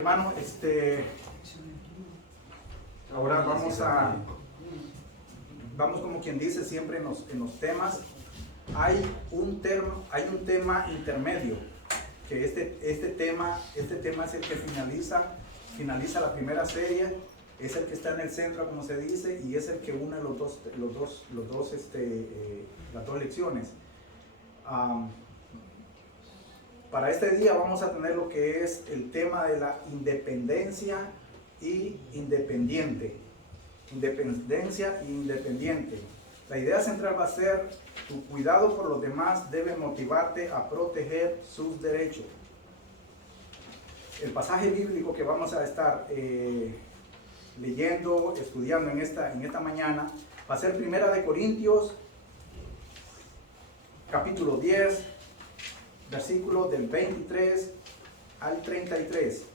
Hermano, ahora vamos como quien dice siempre en los temas. Hay un tema intermedio, que este tema es el que finaliza la primera serie, es el que está en el centro, como se dice, y es el que une las dos lecciones. Para este día vamos a tener lo que es el tema de la independencia y independiente. Independencia e independiente. La idea central va a ser: tu cuidado por los demás debe motivarte a proteger sus derechos. El pasaje bíblico que vamos a estar leyendo, estudiando en esta mañana, va a ser 1 Corintios, capítulo 10, versículos del 23 al 33.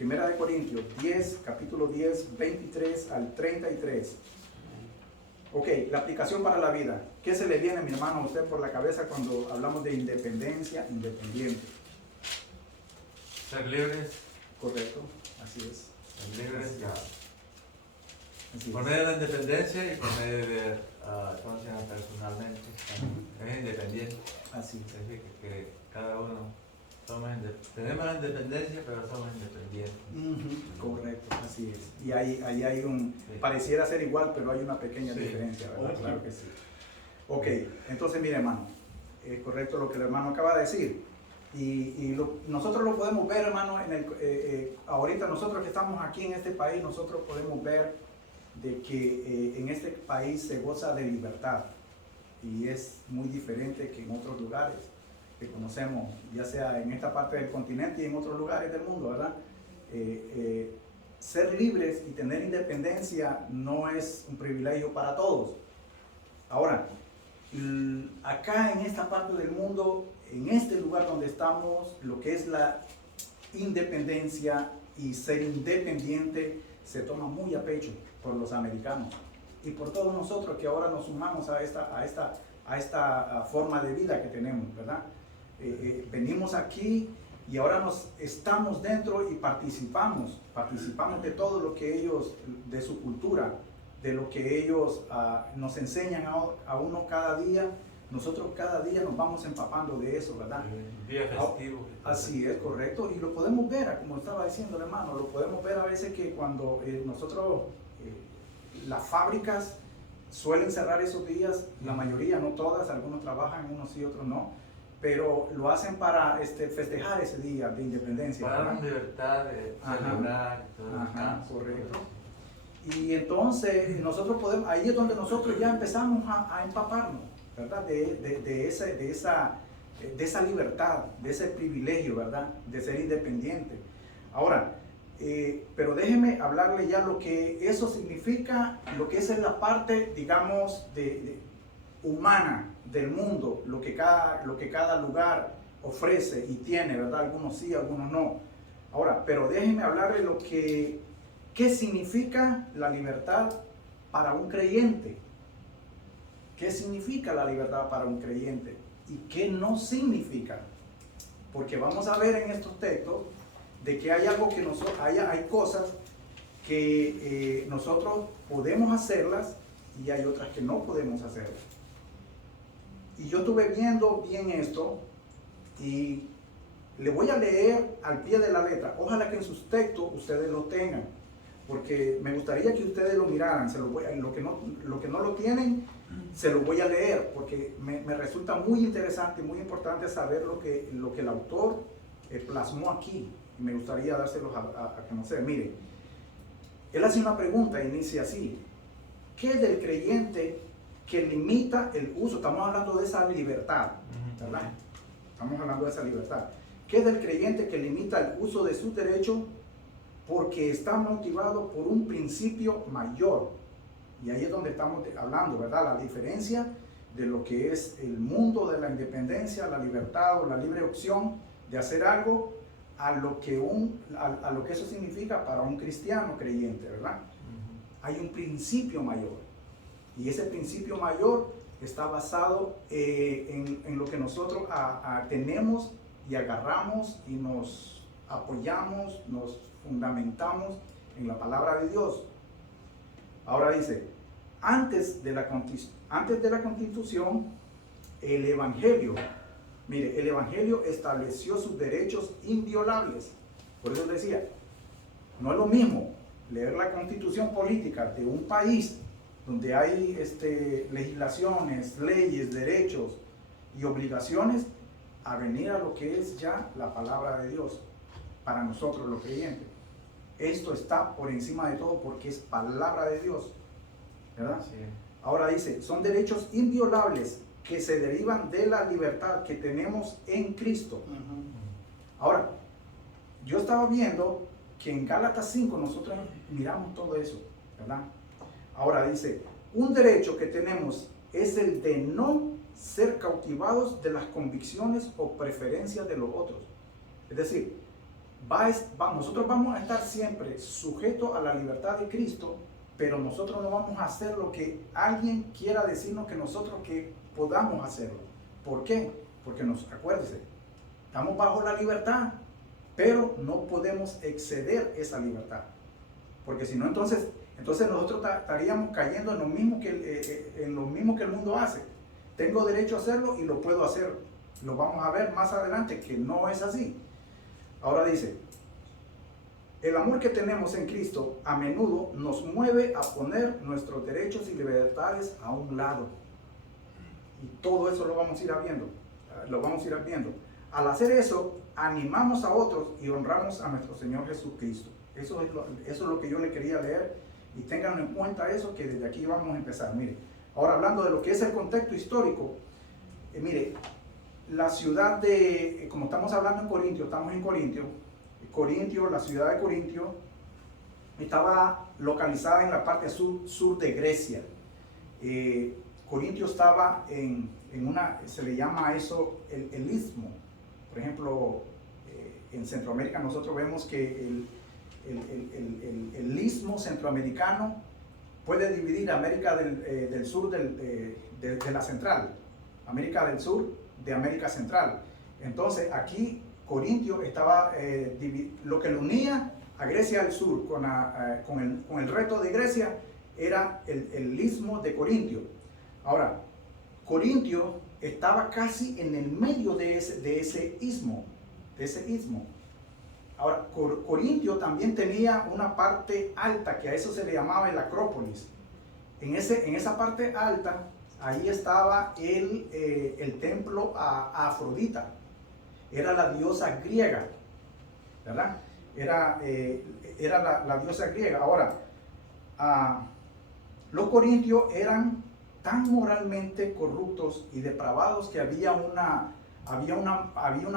1 Corintios 10, capítulo 10, 23 al 33. Ok, la aplicación para la vida. ¿Qué se le viene, mi hermano, a usted por la cabeza cuando hablamos de independencia, independiente? Ser libres. Correcto, así es. Ser libres ya. Así Por es. medio de la independencia y por medio de ¿cómo se llama? Personalmente. Es independiente. Así es. Es decir, que cada uno tenemos la independencia, pero somos independientes. Correcto, así es. Y ahí hay Sí. pareciera ser igual, pero hay una pequeña Sí. diferencia, ¿verdad? Ok. Claro que sí. Ok, entonces mire, hermano, es correcto lo que el hermano acaba de decir. Nosotros lo podemos ver, hermano, ahorita nosotros que estamos aquí en este país, nosotros podemos ver de que en este país se goza de libertad, y es muy diferente que en otros lugares que conocemos, ya sea en esta parte del continente y en otros lugares del mundo, ¿verdad? Ser libres y tener independencia no es un privilegio para todos. Ahora, acá en esta parte del mundo, en este lugar donde estamos, lo que es la independencia y ser independiente se toma muy a pecho por los americanos y por todos nosotros que ahora nos sumamos a esta forma de vida que tenemos, ¿verdad? Venimos aquí y ahora estamos dentro y participamos de todo lo que ellos, de su cultura, de lo que ellos nos enseñan a uno cada día. Nosotros cada día nos vamos empapando de eso, ¿verdad? Día festivo. Así es, correcto. Y lo podemos ver, como estaba diciendo el hermano, lo podemos ver a veces que cuando las fábricas suelen cerrar esos días, la mayoría, no todas, algunos trabajan, unos sí, otros no, pero lo hacen para festejar ese día de independencia. Para darnos libertad de celebrar y todo. Ajá, correcto. Y entonces ahí es donde nosotros ya empezamos a empaparnos, ¿verdad? De esa libertad, de ese privilegio, ¿verdad? De ser independiente. Ahora, pero déjeme hablarle ya lo que eso significa, lo que es la parte, digamos, humana del mundo, lo que cada lugar ofrece y tiene, ¿verdad? Algunos sí, algunos no. Ahora, pero déjeme hablarle ¿qué significa la libertad para un creyente? ¿Qué significa la libertad para un creyente? ¿Y qué no significa? Porque vamos a ver en estos textos de que hay algo que hay cosas que nosotros podemos hacerlas y hay otras que no podemos hacerlas. Y yo estuve viendo bien esto y le voy a leer al pie de la letra. Ojalá que en sus textos ustedes lo tengan, porque me gustaría que ustedes lo miraran. Lo que no lo tienen, se lo voy a leer, porque me resulta muy interesante, muy importante saber lo que el autor plasmó aquí. Y me gustaría dárselos a conocer. Mire, él hace una pregunta e inicia así: ¿qué es del creyente que limita el uso? Estamos hablando de esa libertad, ¿verdad? Estamos hablando de esa libertad. ¿Qué es del creyente que limita el uso de sus derechos porque está motivado por un principio mayor? Y ahí es donde estamos hablando, ¿verdad? La diferencia de lo que es el mundo de la independencia, la libertad o la libre opción de hacer algo, a lo que eso significa para un cristiano creyente, ¿verdad? Hay un principio mayor, y ese principio mayor está basado en lo que nosotros tenemos y agarramos y nos apoyamos, nos fundamentamos en la palabra de Dios. Ahora dice, antes de la Constitución, el Evangelio, mire, el Evangelio estableció sus derechos inviolables. Por eso decía, no es lo mismo leer la Constitución política de un país donde hay legislaciones, leyes, derechos y obligaciones, a venir a lo que es ya la palabra de Dios para nosotros los creyentes. Esto está por encima de todo porque es palabra de Dios, ¿verdad? Sí. Ahora dice, son derechos inviolables que se derivan de la libertad que tenemos en Cristo. Ahora, yo estaba viendo que en Gálatas 5 nosotros miramos todo eso, ¿verdad? Ahora dice, un derecho que tenemos es el de no ser cautivados de las convicciones o preferencias de los otros. Es decir, nosotros vamos a estar siempre sujetos a la libertad de Cristo, pero nosotros no vamos a hacer lo que alguien quiera decirnos que nosotros que podamos hacerlo. ¿Por qué? Porque acuérdense, estamos bajo la libertad, pero no podemos exceder esa libertad. Porque si no, entonces nosotros estaríamos cayendo en lo mismo que el mundo hace. Tengo derecho a hacerlo y lo puedo hacer. Lo vamos a ver más adelante que no es así. Ahora dice, el amor que tenemos en Cristo a menudo nos mueve a poner nuestros derechos y libertades a un lado. Y todo eso lo vamos a ir viendo. Al hacer eso, animamos a otros y honramos a nuestro Señor Jesucristo. Eso es lo que yo le quería leer, y tengan en cuenta eso, que desde aquí vamos a empezar. Mire, ahora hablando de lo que es el contexto histórico, mire, la ciudad como estamos hablando en Corintio, la ciudad de Corintio estaba localizada en la parte sur de Grecia. Corintio estaba en se le llama a eso el istmo. Por ejemplo, en Centroamérica nosotros vemos que el istmo centroamericano puede dividir América del Sur de la Central, América del Sur de América Central. Entonces aquí Corintio estaba, lo que lo unía a Grecia al sur con el resto de Grecia era el istmo de Corintio. Ahora, Corintio estaba casi en el medio de ese istmo. Ahora, Corintio también tenía una parte alta, que a eso se le llamaba el Acrópolis. En esa parte alta, ahí estaba el templo a Afrodita. Era la diosa griega, ¿verdad? Era la diosa griega. Ahora, los corintios eran tan moralmente corruptos y depravados que había una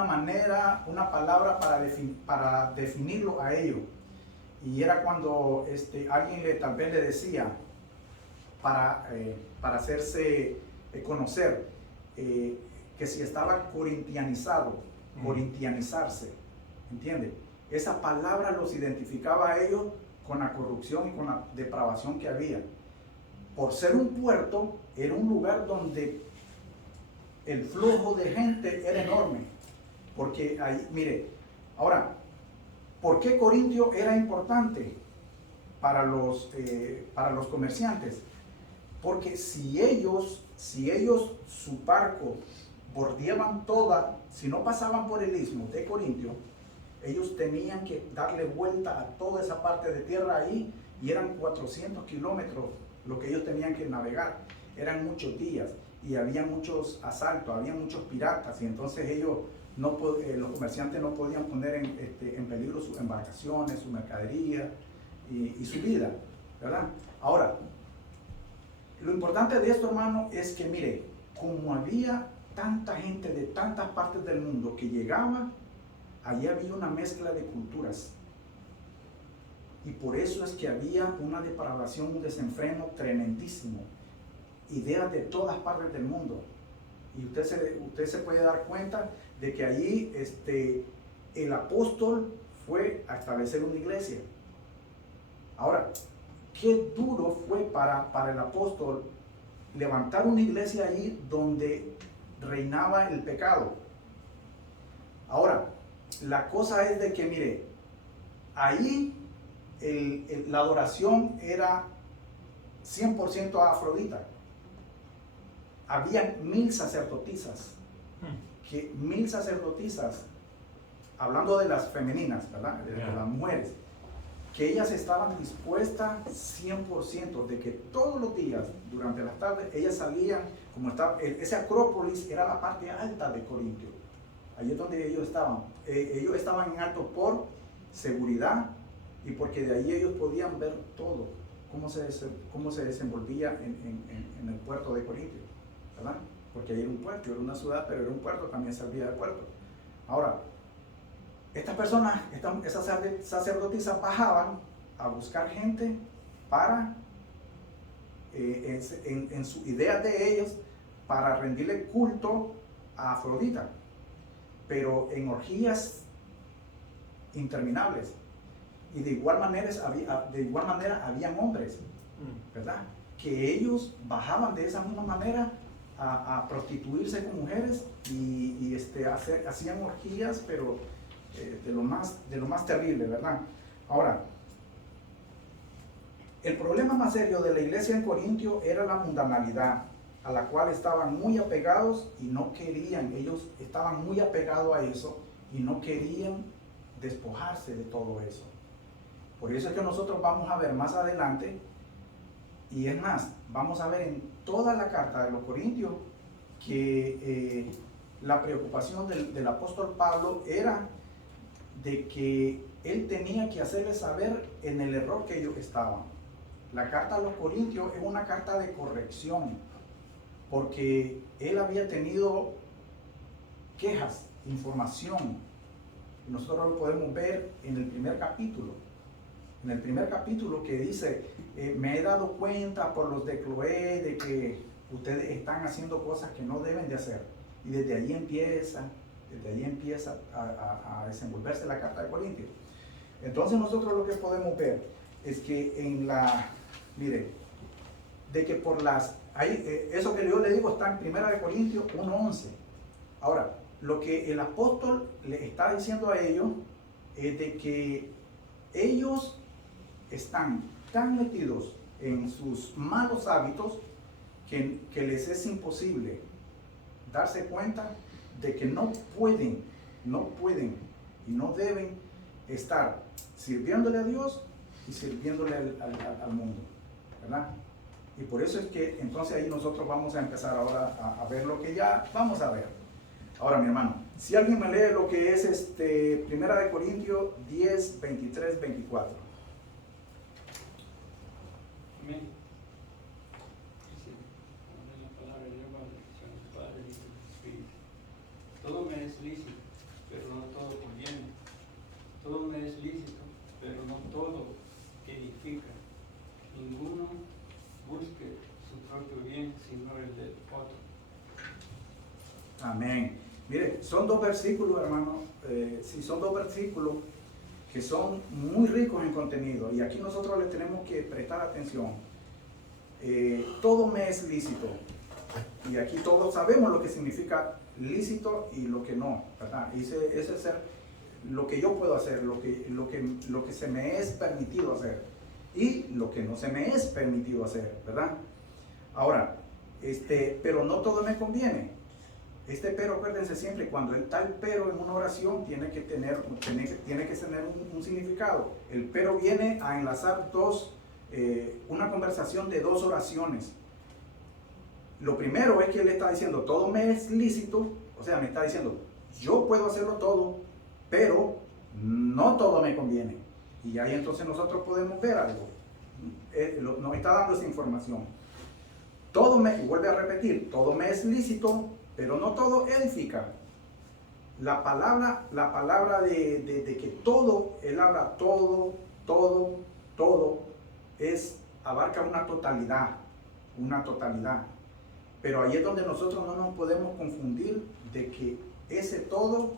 manera, una palabra para definirlo a ellos. Y era cuando alguien tal vez le decía, para hacerse conocer, que si estaba corintianizarse, ¿entiende? Esa palabra los identificaba a ellos con la corrupción y con la depravación que había. Por ser un puerto, era un lugar donde el flujo de gente era enorme. Porque ahí, mire, ahora, ¿por qué Corintio era importante para los comerciantes? Porque si ellos su barco bordeaban si no pasaban por el istmo de Corintio, ellos tenían que darle vuelta a toda esa parte de tierra ahí, y eran 400 kilómetros lo que ellos tenían que navegar. Eran muchos días y había muchos asaltos, había muchos piratas, y entonces los comerciantes no podían poner en peligro sus embarcaciones, su mercadería y su vida, ¿verdad? Ahora, lo importante de esto, hermano, es que mire, como había tanta gente de tantas partes del mundo que llegaba, allí había una mezcla de culturas. Y por eso es que había una depravación, un desenfreno tremendísimo. Ideas de todas partes del mundo. Y usted se puede dar cuenta de que allí el apóstol fue a establecer una iglesia. Ahora, qué duro fue para el apóstol levantar una iglesia allí donde reinaba el pecado. Ahora, la cosa es de que, mire, ahí la adoración era 100% a Afrodita. Habían 1000 sacerdotisas, que 1000 sacerdotisas, hablando de las femeninas, ¿verdad? De las mujeres, que ellas estaban dispuestas 100% de que todos los días, durante las tardes, ellas salían, como estaba, ese Acrópolis era la parte alta de Corintio. Allí es donde ellos estaban. Ellos estaban en alto por seguridad y porque de ahí ellos podían ver todo, cómo se desenvolvía en el puerto de Corintio, ¿verdad? Porque ahí era un puerto, era una ciudad, pero era un puerto, también servía de puerto. Ahora, estas personas, esas sacerdotisas bajaban a buscar gente para, en su idea de ellos, para rendirle culto a Afrodita, pero en orgías interminables. Y de igual manera habían hombres, ¿verdad? Que ellos bajaban de esa misma manera a prostituirse con mujeres y hacían orgías, pero de lo más terrible, ¿verdad? Ahora, el problema más serio de la iglesia en Corintio era la mundanalidad, a la cual estaban muy apegados y no querían, ellos estaban muy apegados a eso y no querían despojarse de todo eso. Por eso es que nosotros vamos a ver más adelante, y es más, vamos a ver en toda la carta de los Corintios que la preocupación del apóstol Pablo era de que él tenía que hacerles saber en el error que ellos estaban. La carta a los Corintios es una carta de corrección, porque él había tenido quejas, información. Nosotros lo podemos ver en el primer capítulo. En el primer capítulo que dice, me he dado cuenta por los de Cloé de que ustedes están haciendo cosas que no deben de hacer. Y desde ahí empieza a desenvolverse la carta de Corintios. Entonces nosotros lo que podemos ver es que mire, de que por eso que yo le digo está en 1 Corintios 1:11. Ahora, lo que el apóstol le está diciendo a ellos es de que ellos están tan metidos en sus malos hábitos que les es imposible darse cuenta de que no pueden y no deben estar sirviéndole a Dios y sirviéndole al mundo, ¿verdad? Y por eso es que entonces ahí nosotros vamos a empezar ahora a ver lo que ya vamos a ver. Ahora, mi hermano, si alguien me lee lo que es 1 Corintios 10, 23, 24. Amén. Dice, en la palabra de Dios, del Padre, Hijo y Espíritu. Todo me es lícito, pero no todo conviene. Todo me es lícito, pero no todo edifica. Ninguno busque su propio bien, sino el del otro. Amén. Mire, son dos versículos, hermano. Sí, son dos versículos que son muy ricos en contenido. Y aquí nosotros le tenemos que prestar atención. Todo me es lícito. Y aquí todos sabemos lo que significa lícito y lo que no, ¿verdad? Ese es lo que yo puedo hacer, lo que se me es permitido hacer y lo que no se me es permitido hacer, ¿verdad? Ahora, pero no todo me conviene. Pero, acuérdense siempre, cuando está el pero en una oración, tiene que tener un significado. El pero viene a enlazar una conversación de dos oraciones. Lo primero es que él está diciendo, todo me es lícito, o sea, me está diciendo, yo puedo hacerlo todo, pero no todo me conviene. Y ahí entonces nosotros podemos ver algo. Nos está dando esa información. Vuelve a repetir, todo me es lícito, pero no todo edifica. La palabra de que todo, él habla todo, abarca una totalidad. Pero ahí es donde nosotros no nos podemos confundir de que ese todo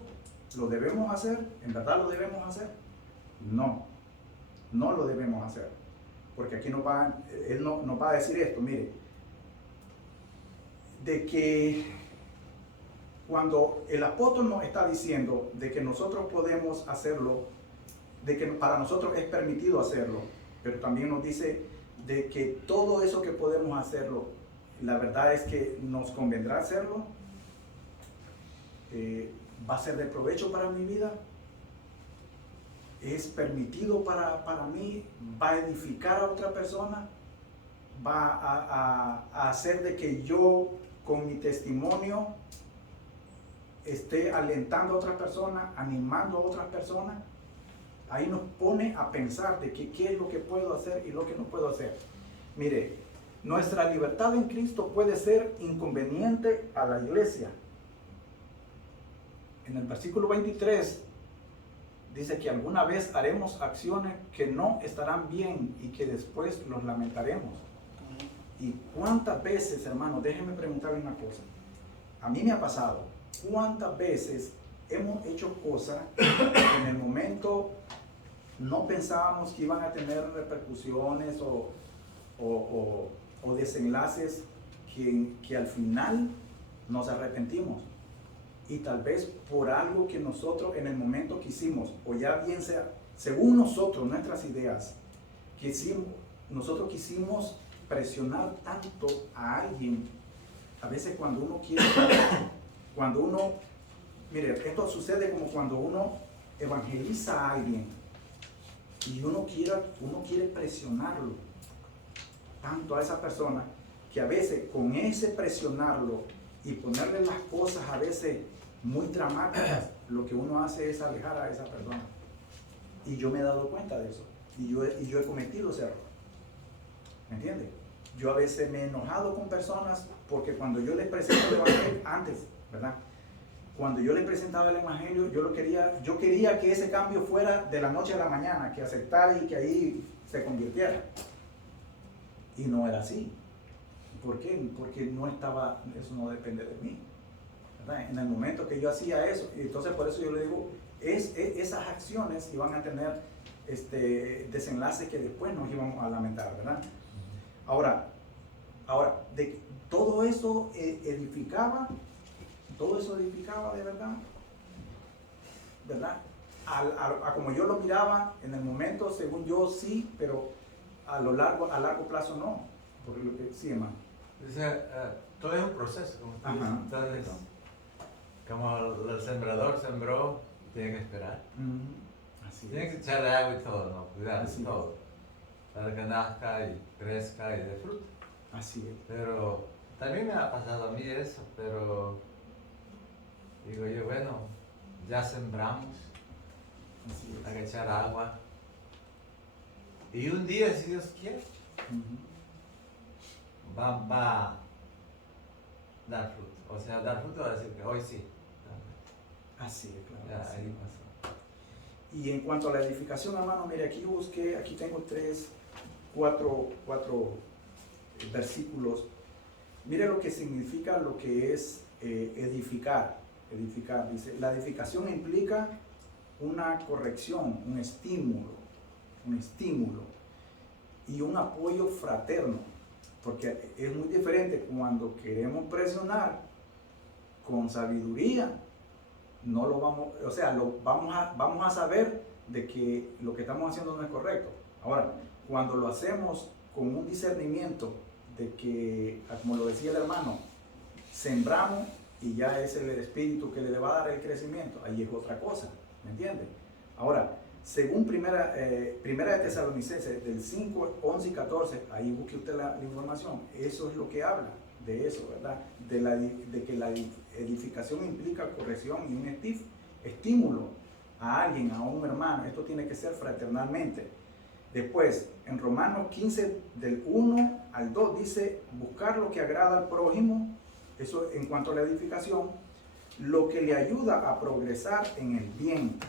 lo debemos hacer, ¿en verdad lo debemos hacer? No lo debemos hacer. Porque aquí él nos va a decir esto, mire, de que cuando el apóstol nos está diciendo de que nosotros podemos hacerlo, de que para nosotros es permitido hacerlo, pero también nos dice de que todo eso que podemos hacerlo, la verdad es que nos convendrá hacerlo, va a ser de provecho para mi vida, es permitido para mí, va a edificar a otra persona, va a hacer de que yo con mi testimonio esté alentando a otras personas, animando a otras personas. Ahí nos pone a pensar de que qué es lo que puedo hacer y lo que no puedo hacer. Mire, nuestra libertad en Cristo puede ser inconveniente a la iglesia. En el versículo 23 dice que alguna vez haremos acciones que no estarán bien y que después los lamentaremos. ¿Y cuántas veces, hermano? Déjenme preguntarle una cosa. A mí me ha pasado. ¿Cuántas veces hemos hecho cosas que en el momento no pensábamos que iban a tener repercusiones o desenlaces que al final nos arrepentimos? Y tal vez por algo que nosotros en el momento quisimos, o ya bien sea, según nosotros, nuestras ideas, nosotros quisimos presionar tanto a alguien. A veces cuando uno quiere, mire, esto sucede como cuando uno evangeliza a alguien y uno quiere presionarlo tanto a esa persona, que a veces con ese presionarlo y ponerle las cosas a veces muy dramáticas, lo que uno hace es alejar a esa persona. Y yo me he dado cuenta de eso, y yo he cometido ese error. ¿Me entiende? Yo a veces me he enojado con personas porque cuando yo les presento el evangelio, antes, ¿verdad? Cuando yo les presentaba el evangelio, yo quería que ese cambio fuera de la noche a la mañana, que aceptara y que ahí se convirtiera. Y no era así. ¿Por qué? Porque eso no depende de mí, ¿verdad? En el momento que yo hacía eso, y entonces por eso yo le digo, esas acciones iban a tener desenlaces que después nos íbamos a lamentar, ¿verdad? Ahora, todo eso edificaba de verdad, ¿verdad? A como yo lo miraba en el momento, según yo sí, pero a largo plazo no, porque lo que sí, hermano. O sea, todo es un proceso, como tú dices. Entonces, como el sembrador sembró, tiene que esperar. Así Tiene es. que echarle agua y todo, ¿no? Cuidar Así todo. Para que nazca y crezca y dé fruto. Así es. Pero también me ha pasado a mí eso, pero digo yo, bueno, ya sembramos, Así es. hay que echar agua. Y un día, si Dios quiere, va a dar fruto. O sea, dar fruto va a decir que hoy sí. Así es, claro. Ya, Así ahí es. pasó. Y en cuanto a la edificación, hermano, mire, aquí tengo 4 versículos. Mire lo que significa lo que es edificar. Edificar, dice, la edificación implica una corrección, un estímulo y un apoyo fraterno, porque es muy diferente cuando queremos presionar con sabiduría. No lo vamos, o sea, vamos a saber de que lo que estamos haciendo no es correcto. Ahora, cuando lo hacemos con un discernimiento de que, como lo decía el hermano, sembramos y ya es el Espíritu que le va a dar el crecimiento, ahí es otra cosa, ¿me entiende? Ahora, según primera de Tesalonicenses, del 5, 11 y 14, ahí busque usted la información, eso es lo que habla de eso, ¿verdad? De que la edificación implica corrección y un estímulo a alguien, a un hermano. Esto tiene que ser fraternalmente. Después, en Romanos 15, del 1 al 2, dice, buscar lo que agrada al prójimo, eso en cuanto a la edificación, lo que le ayuda a progresar en el bien.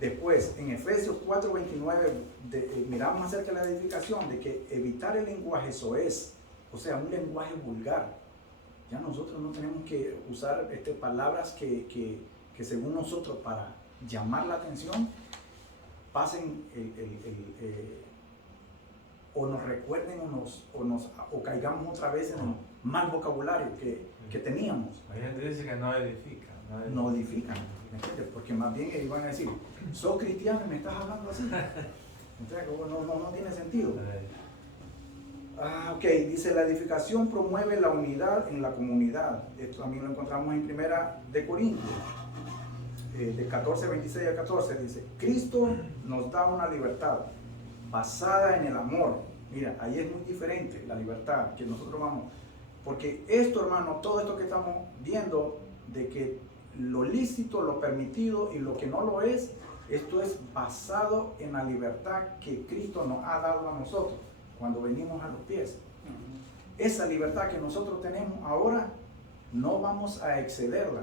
Después, en Efesios 4:29, miramos acerca de la edificación, de que evitar el lenguaje soez, o sea, un lenguaje vulgar. Ya nosotros no tenemos que usar palabras que según nosotros para llamar la atención pasen o nos recuerden o caigamos otra vez en el mal vocabulario que teníamos. La gente dice que no edifica. No edifican, ¿me entiendes? Porque más bien ellos van a decir, sos cristiano y me estás hablando así. Entonces, no tiene sentido. Ok, dice, la edificación promueve la unidad en la comunidad. Esto también lo encontramos en Primera de Corintios, de 14, 26 a 14, dice, Cristo nos da una libertad basada en el amor. Mira, ahí es muy diferente la libertad que nosotros vamos. Porque esto, hermano, todo esto que estamos viendo, de que lo lícito, lo permitido y lo que no lo es, esto es basado en la libertad que Cristo nos ha dado a nosotros cuando venimos a los pies. Esa libertad que nosotros tenemos ahora, no vamos a excederla,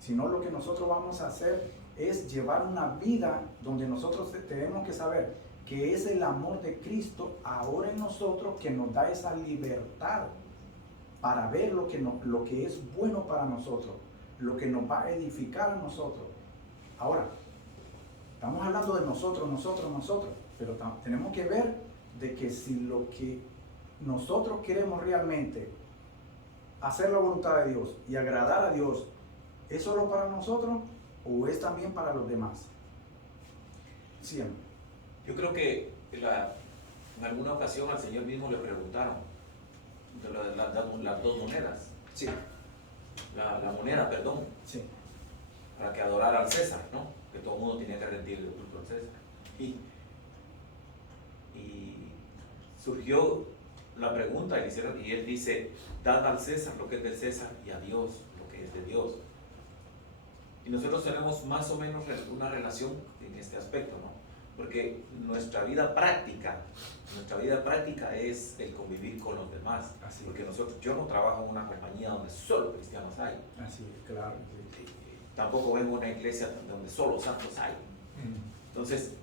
sino lo que nosotros vamos a hacer es llevar una vida donde nosotros tenemos que saber que es el amor de Cristo ahora en nosotros que nos da esa libertad para ver lo que es bueno para nosotros, lo que nos va a edificar a nosotros. Ahora, estamos hablando de nosotros, pero tenemos que ver de que si lo que nosotros queremos realmente hacer la voluntad de Dios y agradar a Dios, ¿es solo para nosotros o es también para los demás? Siempre. Yo creo que en alguna ocasión al Señor mismo le preguntaron de las dos monedas. Sí. La moneda, perdón. Sí. Para que adorara al César, ¿no? Que todo el mundo tenía que rendirle culto al César. Y surgió la pregunta y él dice, dad al César lo que es del César y a Dios lo que es de Dios. Y nosotros tenemos más o menos una relación en este aspecto, ¿no? Porque nuestra vida práctica es el convivir con los demás. Así porque yo no trabajo en una compañía donde solo cristianos hay. Así es, claro. Tampoco vengo a una iglesia donde solo santos hay. Entonces,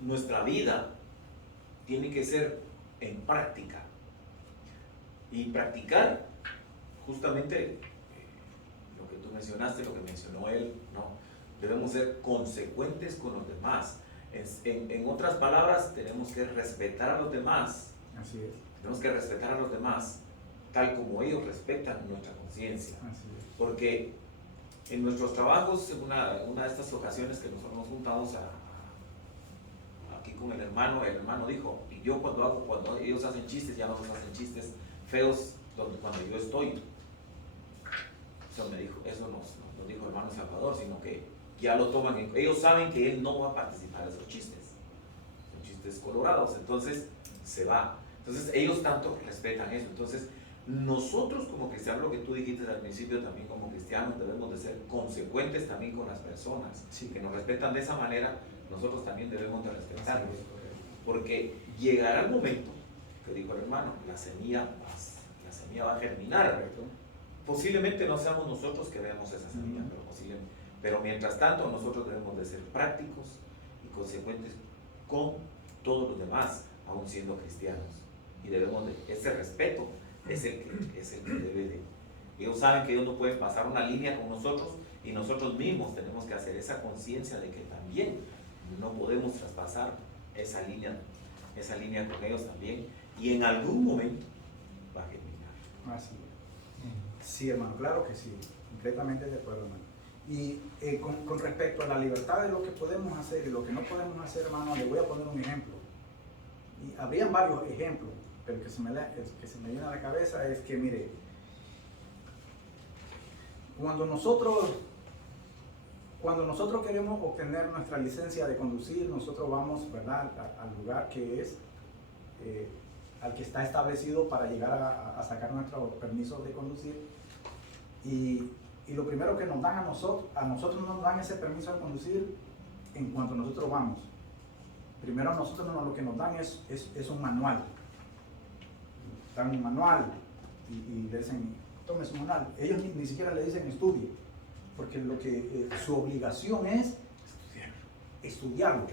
nuestra vida tiene que ser en práctica. Y practicar justamente lo que tú mencionaste, lo que mencionó él, ¿no? Debemos ser consecuentes con los demás. En otras palabras, tenemos que respetar a los demás. Así es. Tenemos que respetar a los demás tal como ellos respetan nuestra conciencia. Así es. Porque en nuestros trabajos, en una de estas ocasiones que nosotros nos juntamos aquí con el hermano dijo, y yo cuando ellos hacen chistes, ya no nos hacen chistes feos cuando yo estoy. Eso nos dijo el hermano Salvador, sino que ya lo toman, ellos saben que él no va a participar de esos chistes, son chistes colorados, entonces se va. Entonces ellos tanto respetan eso. Entonces nosotros como cristianos, lo que tú dijiste al principio, también como cristianos debemos de ser consecuentes también con las personas, Sí. que nos respetan de esa manera, nosotros también debemos de respetarlos, porque llegará el momento que dijo el hermano, la semilla va a germinar. Correcto. Posiblemente no seamos nosotros que veamos esa semilla, pero mientras tanto nosotros debemos de ser prácticos y consecuentes con todos los demás, aún siendo cristianos, y debemos de, ese respeto es el que debe de, ellos saben que ellos no pueden pasar una línea con nosotros y nosotros mismos tenemos que hacer esa conciencia de que también no podemos traspasar esa línea con ellos también, y en algún momento va a germinar. Así es. Sí, hermano, claro que sí, completamente de acuerdo, hermano. Y con respecto a la libertad de lo que podemos hacer y lo que no podemos hacer, hermano, le voy a poner un ejemplo. Y habrían varios ejemplos, pero el que se me viene a la cabeza es que, mire, cuando nosotros queremos obtener nuestra licencia de conducir, nosotros vamos, ¿verdad?, al lugar que es, al que está establecido para llegar a sacar nuestro permiso de conducir. Y lo primero que nos dan a nosotros nos dan ese permiso de conducir en cuanto nosotros vamos. Primero a nosotros lo que nos dan es un manual. Dan un manual y le dicen, tome su manual. Ellos ni siquiera le dicen estudie, porque su obligación es estudiarlo,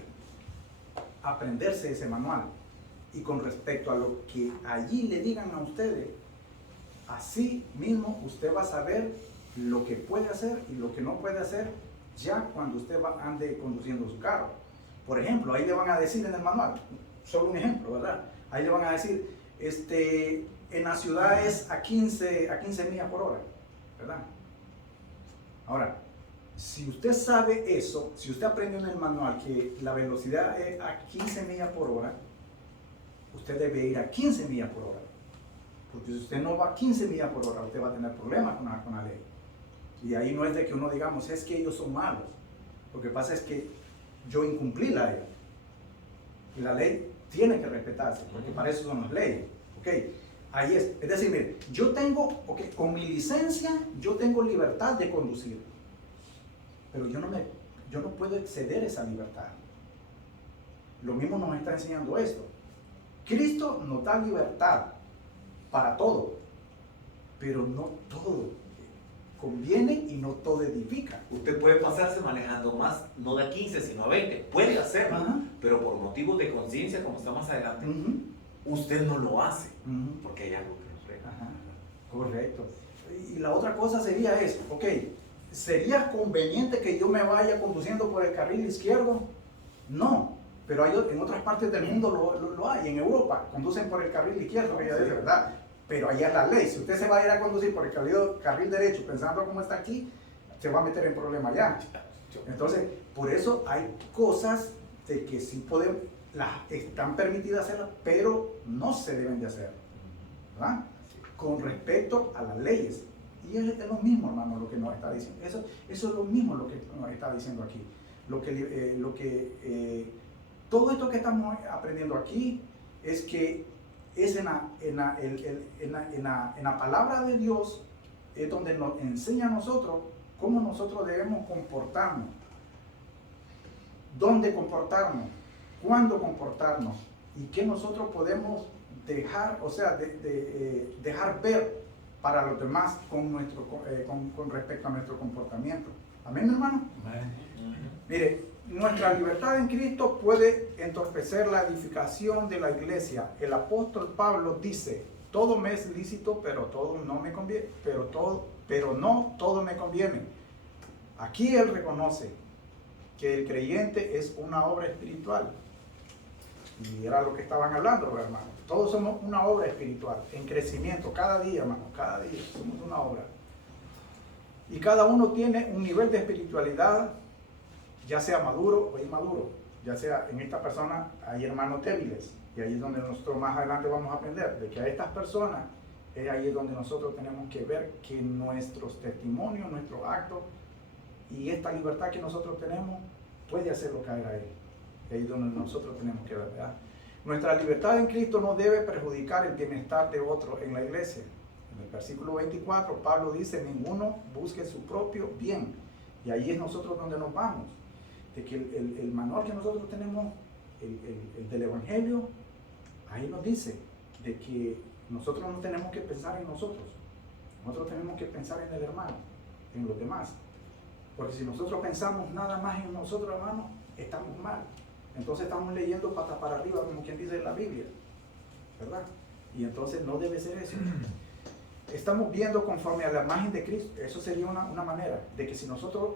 aprenderse ese manual. Y con respecto a lo que allí le digan a ustedes, así mismo usted va a saber lo que puede hacer y lo que no puede hacer ya cuando usted ande conduciendo su carro. Por ejemplo, ahí le van a decir en el manual, solo un ejemplo, ¿verdad? Ahí le van a decir, en la ciudad es a 15 millas por hora, ¿verdad? Ahora, si usted sabe eso, si usted aprendió en el manual que la velocidad es a 15 millas por hora, usted debe ir a 15 millas por hora. Porque si usted no va a 15 millas por hora, usted va a tener problemas con la ley. Y ahí no es de que uno digamos, es que ellos son malos. Lo que pasa es que yo incumplí la ley. Y la ley tiene que respetarse, porque para eso son las leyes. ¿Okay? Ahí es decir, mire, yo tengo, con mi licencia, yo tengo libertad de conducir. Pero yo no puedo exceder esa libertad. Lo mismo nos está enseñando esto. Cristo nos da libertad para todo, pero no todo conviene y no todo edifica. Usted puede pasarse manejando más, no de 15, sino a 20. Puede hacerlo, pero por motivos de conciencia, como está más adelante, usted no lo hace, porque hay algo que nos frena. Correcto. Y la otra cosa sería eso, ¿sería conveniente que yo me vaya conduciendo por el carril izquierdo? No, pero en otras partes del mundo lo hay. En Europa conducen por el carril izquierdo, que ya dice, ¿verdad? Pero allá es la ley. Si usted se va a ir a conducir por el carril derecho pensando cómo está aquí, se va a meter en problema allá. Entonces, por eso hay cosas de que sí están permitidas hacerlas, pero no se deben de hacer, ¿verdad? Con respecto a las leyes. Y es lo mismo, hermano, lo que nos está diciendo. Eso es lo mismo lo que nos está diciendo aquí. Todo esto que estamos aprendiendo aquí es que es en la palabra de Dios, es donde nos enseña a nosotros cómo nosotros debemos comportarnos, dónde comportarnos, cuándo comportarnos y qué nosotros podemos dejar, dejar ver para los demás con respecto a nuestro comportamiento. Amén, hermano. Amén. Mire, nuestra libertad en Cristo puede entorpecer la edificación de la iglesia. El apóstol Pablo dice, todo me es lícito, pero todo no me conviene, pero no todo me conviene. Aquí él reconoce que el creyente es una obra espiritual. Y era lo que estaban hablando, hermano. Todos somos una obra espiritual, en crecimiento, cada día, hermano, cada día somos una obra. Y cada uno tiene un nivel de espiritualidad, ya sea maduro o inmaduro, ya sea en esta persona hay hermanos débiles, y ahí es donde nosotros más adelante vamos a aprender, de que a estas personas, es ahí donde nosotros tenemos que ver que nuestros testimonios, nuestros actos, y esta libertad que nosotros tenemos, puede hacerlo caer a él. Ahí es donde nosotros tenemos que ver, ¿verdad? Nuestra libertad en Cristo no debe perjudicar el bienestar de otro en la iglesia. En el versículo 24, Pablo dice, ninguno busque su propio bien. Y ahí es nosotros donde nos vamos. De que el manual que nosotros tenemos, el del Evangelio, ahí nos dice de que nosotros no tenemos que pensar en nosotros. Nosotros tenemos que pensar en el hermano, en los demás. Porque si nosotros pensamos nada más en nosotros, hermano, estamos mal. Entonces estamos leyendo patas para arriba, como quien dice en la Biblia, ¿verdad? Y entonces no debe ser eso. Estamos viendo conforme a la imagen de Cristo. Eso sería una manera de que si nosotros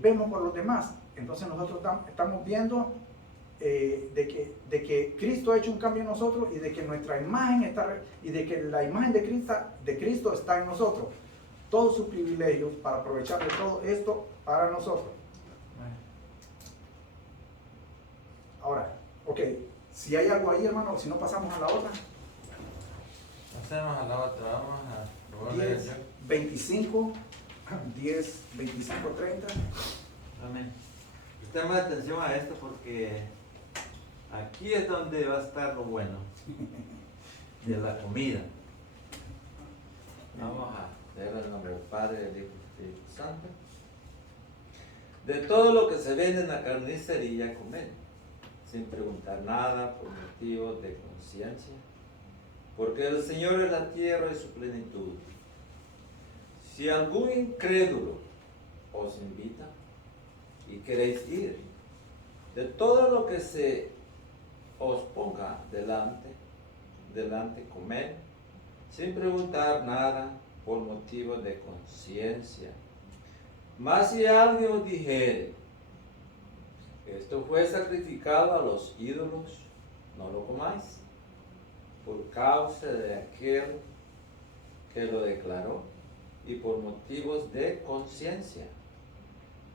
vemos por los demás, entonces nosotros estamos viendo de que Cristo ha hecho un cambio en nosotros y de que nuestra imagen está, y de que la imagen de Cristo está en nosotros. Todos sus privilegios para aprovechar de todo esto para nosotros. Ahora, si hay algo ahí, hermano, si no pasamos a la otra. Pasemos a la otra, vamos a 10, 25, 10, 25, 30. Amén. Prestemos atención a esto porque aquí es donde va a estar lo bueno de la comida. Vamos a leer el nombre del Padre, del Hijo y del Espíritu Santo. De todo lo que se vende en la carnicería, comer, sin preguntar nada por motivos de conciencia, porque el Señor es la tierra y su plenitud. Si algún incrédulo os invita y queréis ir, de todo lo que se os ponga delante comed, sin preguntar nada por motivos de conciencia. Mas si alguien os dijere, esto fue sacrificado a los ídolos, no lo comáis, por causa de aquel que lo declaró y por motivos de conciencia,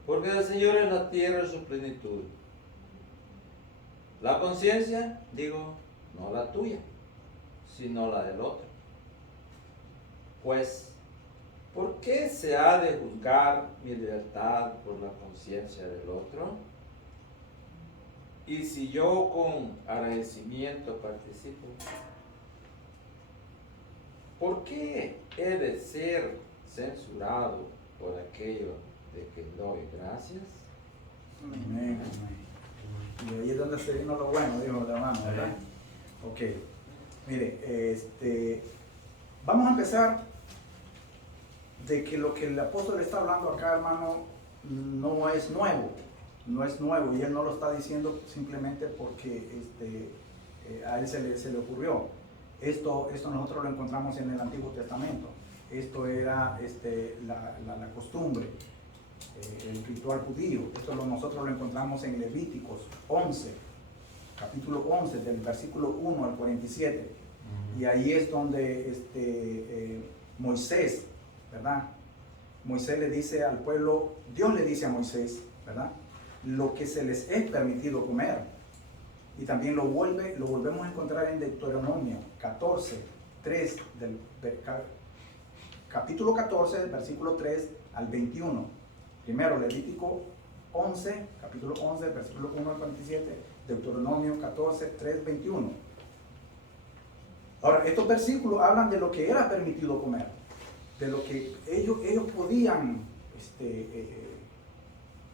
porque el Señor es la tierra y su plenitud. La conciencia, digo, no la tuya, sino la del otro. Pues, ¿por qué se ha de juzgar mi libertad por la conciencia del otro? Y si yo con agradecimiento participo, ¿por qué he de ser censurado por aquello de que doy gracias? Amén, amén. Y ahí es donde se vino lo bueno, dijo el hermano, ¿verdad? Ok. Mire, vamos a empezar de que lo que el apóstol está hablando acá, hermano, no es nuevo. No es nuevo, y él no lo está diciendo simplemente porque a él se le ocurrió. Esto nosotros lo encontramos en el Antiguo Testamento. Esto era la costumbre, el ritual judío. Esto nosotros lo encontramos en Levíticos 11, capítulo 11, del versículo 1 al 47. Y ahí es donde Moisés, ¿verdad? Moisés le dice al pueblo, Dios le dice a Moisés, ¿verdad?, lo que se les es permitido comer. Y también lo volvemos a encontrar en Deuteronomio 14, 3, capítulo 14, del versículo 3 al 21. Primero Levítico 11, capítulo 11, versículo 1 al 47, Deuteronomio 14, 3, 21. Ahora, estos versículos hablan de lo que era permitido comer, de lo que ellos podían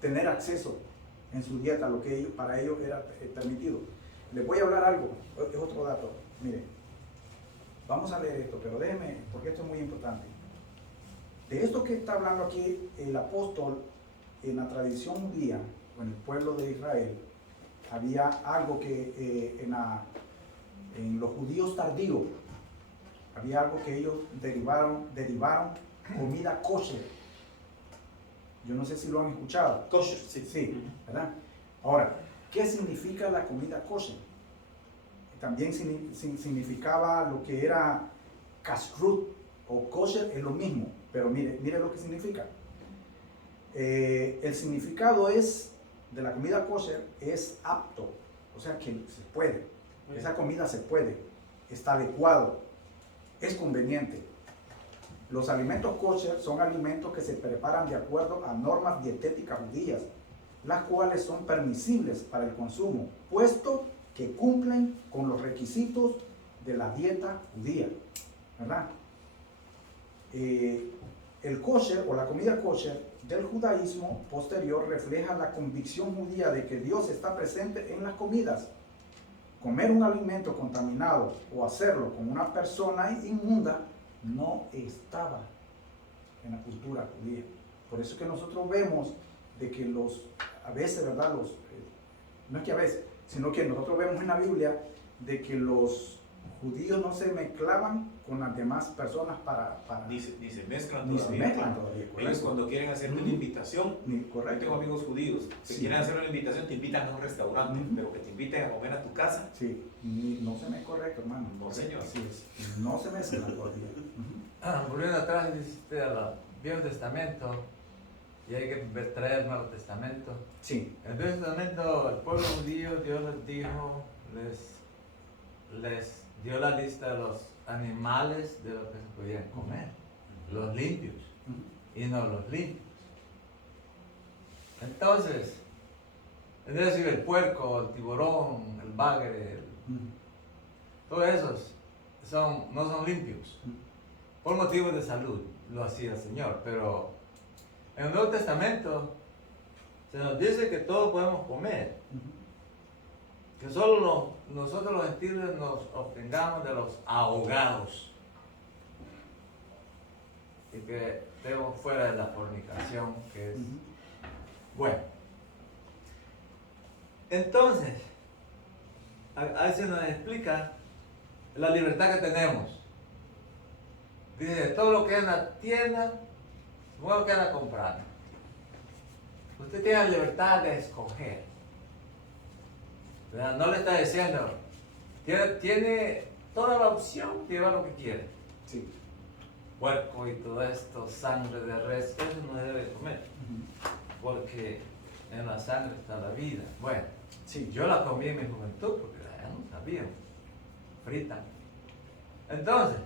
tener acceso en su dieta, lo que para ellos era permitido. Les voy a hablar algo, es otro dato. Mire, vamos a leer esto, pero déjenme, porque esto es muy importante. De esto que está hablando aquí el apóstol, en la tradición judía, o en el pueblo de Israel, había algo que en los judíos tardíos, había algo que ellos derivaron comida kosher. Yo no sé si lo han escuchado. Kosher, sí. Sí, ¿verdad? Ahora, ¿qué significa la comida kosher? También significaba lo que era kashrut o kosher, es lo mismo, pero mire lo que significa. El significado de la comida kosher es apto, o sea que se puede, esa comida se puede, está adecuado, es conveniente. Los alimentos kosher son alimentos que se preparan de acuerdo a normas dietéticas judías, las cuales son permisibles para el consumo, puesto que cumplen con los requisitos de la dieta judía, ¿verdad? El kosher o la comida kosher del judaísmo posterior refleja la convicción judía de que Dios está presente en las comidas. Comer un alimento contaminado o hacerlo con una persona inmunda no estaba en la cultura judía. Por eso que nosotros vemos de que a veces, ¿verdad? No es que a veces, sino que nosotros vemos en la Biblia de que los judíos no se mezclaban con las demás personas Ni se mezclan ni se todavía. mezclan todavía, correcto. Ellos cuando quieren hacerte una invitación, yo Correcto. tengo amigos judíos que Sí. quieren hacer una invitación, te invitan a un restaurante, Ujú. pero que te inviten a comer a tu casa. Sí, no se me correcto, hermano. No, Correcto, señor. así es. No se mezclan todavía. Ujú. Volviendo atrás, dice al Viejo Testamento, y hay que traer el Nuevo Testamento. Sí. En el Viejo Testamento, el pueblo judío, Dios les dijo, les dio la lista de los animales de lo que se podían comer, los limpios Ujú. y no los limpios. Entonces, es decir, el puerco, el tiburón, el bagre, Ujú. todos esos no son limpios. Ujú. Por motivos de salud lo hacía el Señor, pero en el Nuevo Testamento se nos dice que todos podemos comer, Ujú. que solo nosotros los gentiles nos obtengamos de los ahogados y que estemos fuera de la fornicación, que es Ujú. bueno. Entonces, ahí se nos explica la libertad que tenemos. Dice, todo lo que es en la tienda, luego que anda comprando. Usted tiene la libertad de escoger. ¿Verdad? No le está diciendo, tiene toda la opción de llevar lo que quiere. Sí. Puerco y todo esto, sangre de res, eso no debe comer, porque en la sangre está la vida. Bueno, Sí. yo la comí en mi juventud porque ya no sabía, frita. Entonces,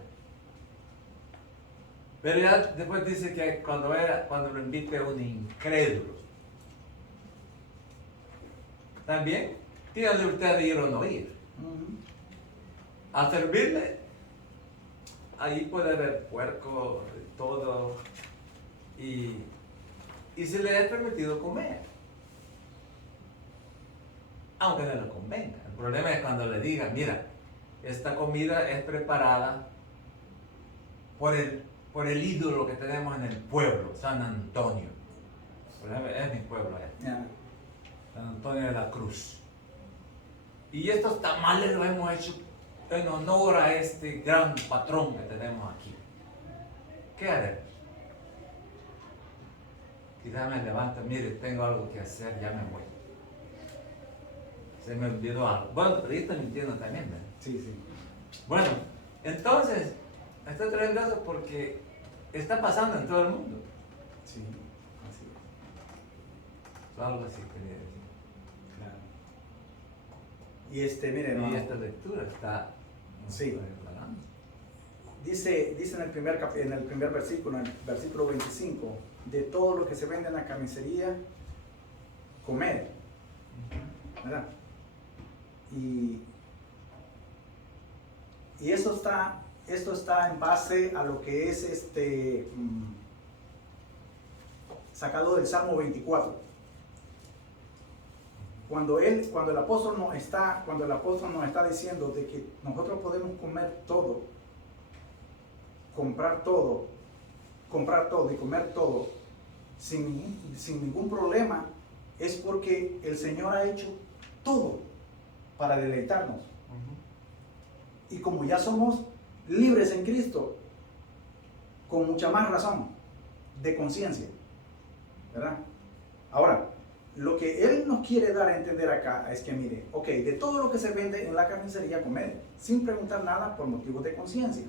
pero ya después dice que cuando lo invite a un incrédulo, también tiene la libertad de ir o no ir. Ujú. Al servirle, ahí puede haber puerco, todo, y se le es permitido comer. Aunque no le convenga. El problema es cuando le digan, mira, esta comida es preparada por el ídolo que tenemos en el pueblo, San Antonio. Es mi pueblo allá. Ya. San Antonio de la Cruz. Y estos tamales los hemos hecho en honor a este gran patrón que tenemos aquí. ¿Qué haremos? Quizás me levanto, mire, tengo algo que hacer, ya me voy. Se me olvidó algo. Bueno, pero yo estoy mintiendo también, ¿verdad? Sí, sí. Bueno, entonces, estoy trayendo eso porque está pasando en todo el mundo. Sí, así es. Algo así quería decir. Claro. Y mire, Y hermano, esta lectura está... Sí. hablando. dice en el primer versículo, en el versículo 25, de todo lo que se vende en la carnicería, comer, ¿verdad? Y esto está en base a lo que es sacado del Salmo 24. Cuando el apóstol nos está diciendo de que nosotros podemos comer todo, comprar todo y comer todo sin ningún problema, es porque el Señor ha hecho todo para deleitarnos. Y como ya somos libres en Cristo, con mucha más razón de conciencia, ¿verdad? Ahora, lo que Él nos quiere dar a entender acá es que, mire, ok, de todo lo que se vende en la carnicería, comer, sin preguntar nada por motivos de conciencia.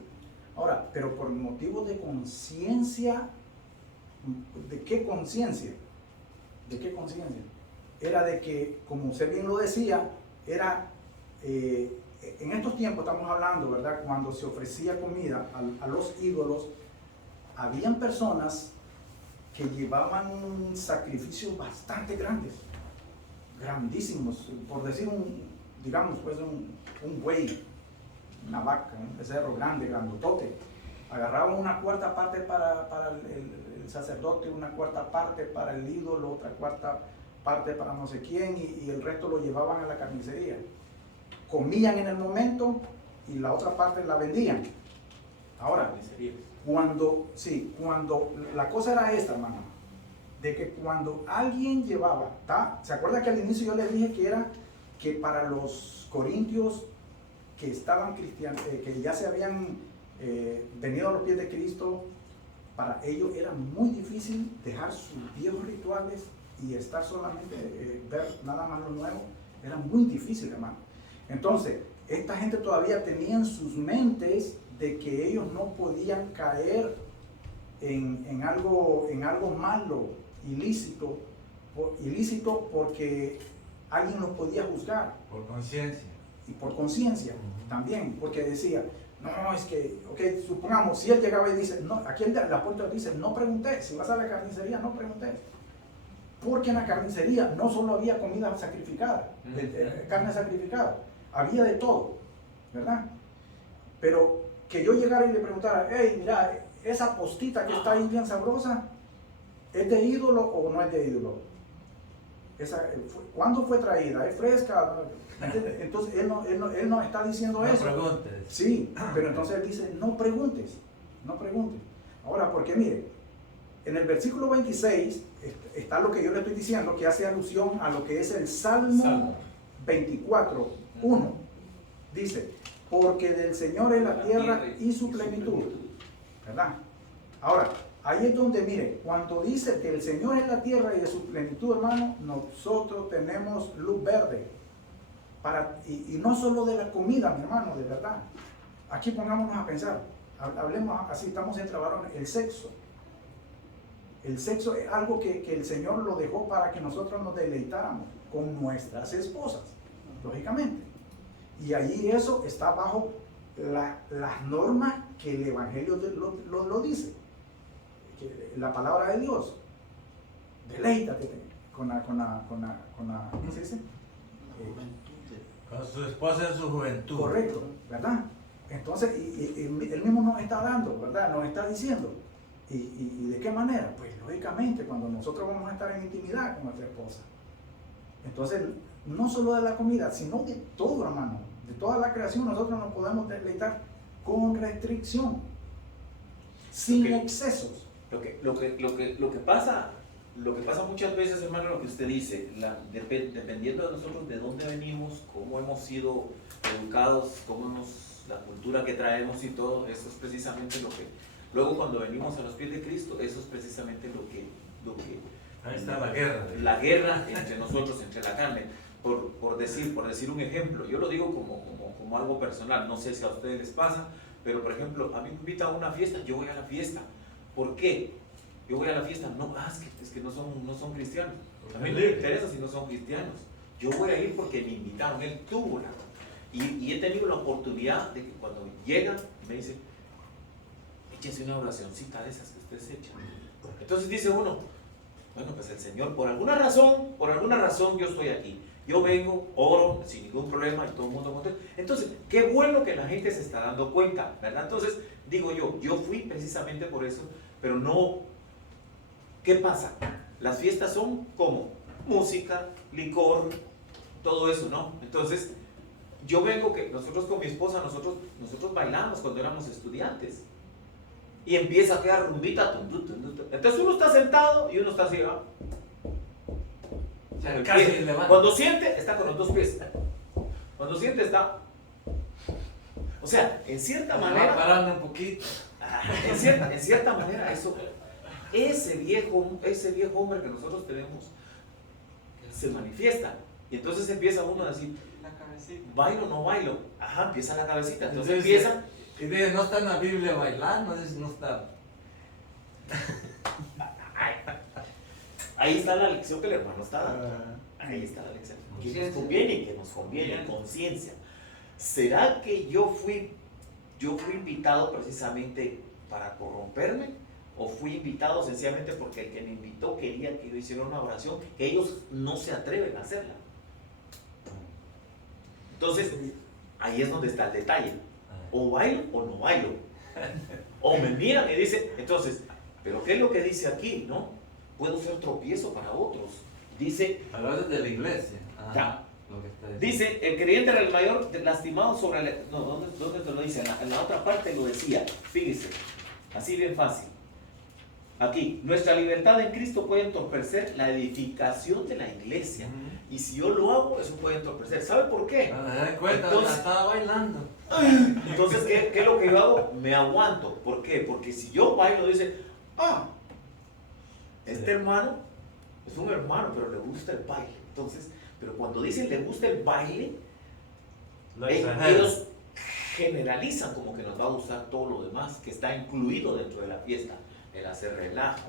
Ahora, pero por motivos de conciencia, ¿de qué conciencia? ¿De qué conciencia? Era de que, como usted bien lo decía, era, en estos tiempos estamos hablando, ¿verdad? Cuando se ofrecía comida a los ídolos, habían personas que llevaban sacrificios bastante grandes, grandísimos, por decir digamos, pues un buey, una vaca, un becerro grande, grandotote. Agarraban una cuarta parte para el sacerdote, una cuarta parte para el ídolo, otra cuarta parte para no sé quién, y el resto lo llevaban a la carnicería. Comían en el momento y la otra parte la vendían. Ahora, cuando la cosa era esta, hermano, de que cuando alguien llevaba, ¿se acuerda que al inicio yo les dije que era que para los corintios que estaban cristianos, que ya se habían venido a los pies de Cristo, para ellos era muy difícil dejar sus viejos rituales y estar solamente, ver nada más lo nuevo, era muy difícil, hermano. Entonces, esta gente todavía tenía en sus mentes de que ellos no podían caer en algo malo, ilícito porque alguien los podía juzgar. Por conciencia. Y por conciencia también, porque decía, no, es que, ok, supongamos, si él llegaba y dice, no, aquí el apóstol dice, no pregunté, si vas a la carnicería, no pregunté. Porque en la carnicería no solo había comida sacrificada, carne sacrificada, había de todo, ¿verdad? Pero que yo llegara y le preguntara, hey, mira, esa postita que está ahí bien sabrosa, ¿es de ídolo o no es de ídolo? ¿Cuándo fue traída? ¿Es fresca? Entonces él no está diciendo eso. No preguntes. Sí, pero entonces él dice, no preguntes. Ahora, porque mire, en el versículo 26 está lo que yo le estoy diciendo, que hace alusión a lo que es el Salmo 24, 1. Dice, porque del Señor es la tierra y su plenitud, ¿verdad? Ahora, ahí es donde, mire, cuando dice que el Señor es la tierra y de su plenitud, hermano, nosotros tenemos luz verde y no solo de la comida, mi hermano, de verdad. Aquí pongámonos a pensar, hablemos así, estamos entre varones, el sexo. El sexo es algo que el Señor lo dejó para que nosotros nos deleitáramos con nuestras esposas, lógicamente. Y ahí eso está bajo las normas que el Evangelio lo dice. Que la palabra de Dios, deleítate con la ¿cómo se dice? Con su esposa en su juventud. Correcto, ¿verdad? Entonces, él mismo nos está dando, ¿verdad? Nos está diciendo. ¿Y de qué manera? Pues lógicamente cuando nosotros vamos a estar en intimidad con nuestra esposa. Entonces, no solo de la comida, sino de todo, hermano. De toda la creación nosotros nos podemos deleitar con restricción, sin excesos. Lo que pasa muchas veces, hermano, lo que usted dice, dependiendo de nosotros de dónde venimos, cómo hemos sido educados, la cultura que traemos y todo, eso es precisamente lo que, luego cuando venimos a los pies de Cristo, eso es precisamente lo que Ahí está la guerra. la guerra entre nosotros, entre la carne. Por decir un ejemplo, yo lo digo como algo personal, no sé si a ustedes les pasa, pero por ejemplo, a mí me invitan a una fiesta, yo voy a la fiesta. ¿Por qué? Yo voy a la fiesta, no, es que no son cristianos. A mí no me interesa si no son cristianos. Yo voy a ir porque me invitaron, él tuvo la... Y he tenido la oportunidad de que cuando llegan, me dicen, échese una oracioncita de esas que ustedes echan. Entonces dice uno, bueno, pues el Señor, por alguna razón yo estoy aquí. Yo vengo, oro sin ningún problema y todo el mundo contento. Entonces, qué bueno que la gente se está dando cuenta, ¿verdad? Entonces, digo yo fui precisamente por eso, pero no. ¿Qué pasa? Las fiestas son como música, licor, todo eso, ¿no? Entonces, yo vengo que nosotros con mi esposa, nosotros bailamos cuando éramos estudiantes. Y empieza a quedar rumbita. Entonces uno está sentado y uno está así, ¿va? Casi levanta. Cuando siente, está con los dos pies. Cuando siente, está. O sea, en cierta manera. Parando un poquito. En cierta manera, ese viejo hombre que nosotros tenemos se manifiesta. Y entonces empieza uno a decir, La cabecita. ¿bailo o no bailo? Ajá, empieza la cabecita. Entonces Entonces, empieza. Y dice, no está en la Biblia bailando, dice, no está. Ahí está la lección que el hermano está dando. Ahí está la lección. Que nos conviene, conciencia. ¿Será que yo fui invitado precisamente para corromperme? ¿O fui invitado sencillamente porque el que me invitó quería que yo hiciera una oración que ellos no se atreven a hacerla? Entonces, ahí es donde está el detalle. O bailo o no bailo. O me miran y dicen, entonces, ¿pero qué es lo que dice aquí, no? Puedo ser tropiezo para otros. Dice, Hablar de la iglesia. Ya. Lo que está diciendo. dice, el creyente era el mayor lastimado sobre el... No, ¿dónde te lo dice? En la otra parte lo decía. Fíjese, así bien fácil. Aquí, nuestra libertad en Cristo puede entorpecer la edificación de la iglesia. Y si yo lo hago, eso puede entorpecer. ¿Sabe por qué? No me da cuenta, Entonces- estaba bailando. Entonces, ¿qué es lo que yo hago? Me aguanto. ¿Por qué? Porque si yo bailo, dice, este hermano es un hermano, pero le gusta el baile. Entonces, pero cuando dicen le gusta el baile, Lo exagera. ellos generalizan como que nos va a gustar todo lo demás que está incluido dentro de la fiesta. El hacer relajo,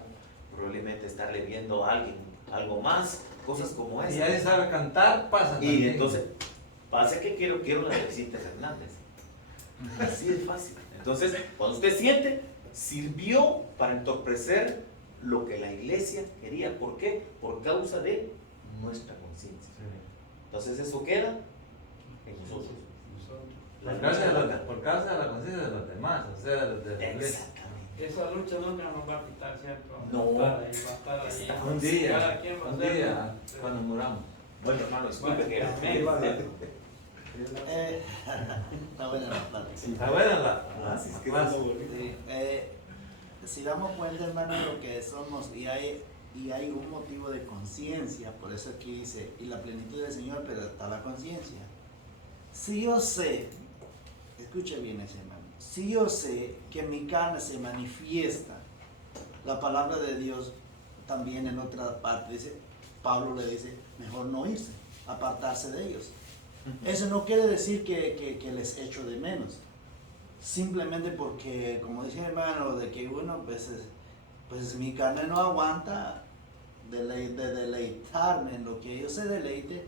probablemente estarle viendo a alguien algo más, cosas como Si esas. alguien sabe cantar, pasa. Y también. entonces, pasa que quiero la de Vicente Fernández. Así de fácil. Entonces, cuando usted siente, sirvió para entorpecer lo que la iglesia quería. ¿Por qué? Por causa de nuestra conciencia. Sí. Entonces, eso queda en nosotros. Por causa de la conciencia de los demás, o sea, de la iglesia. Exactamente. Esa lucha nunca nos va a quitar, ¿cierto? No. Va a estar ahí. Está Un día, Cada quien va a un hacer- día, cuando muramos. Bueno, hermano, disculpe Bueno, que amén. Está buena la plática. Está buena la. sí, es que más. Sí, si damos cuenta, hermano, de lo que somos y hay un motivo de conciencia, por eso aquí dice, y la plenitud del Señor, pero está la conciencia. Si yo sé, escuche bien ese hermano, si yo sé que mi carne se manifiesta, la palabra de Dios también en otra parte dice, Pablo le dice, mejor no irse, apartarse de ellos. Eso no quiere decir que les echo de menos. Simplemente porque, como dice mi hermano, de que uno, pues mi carne no aguanta de deleitarme en lo que yo se deleite.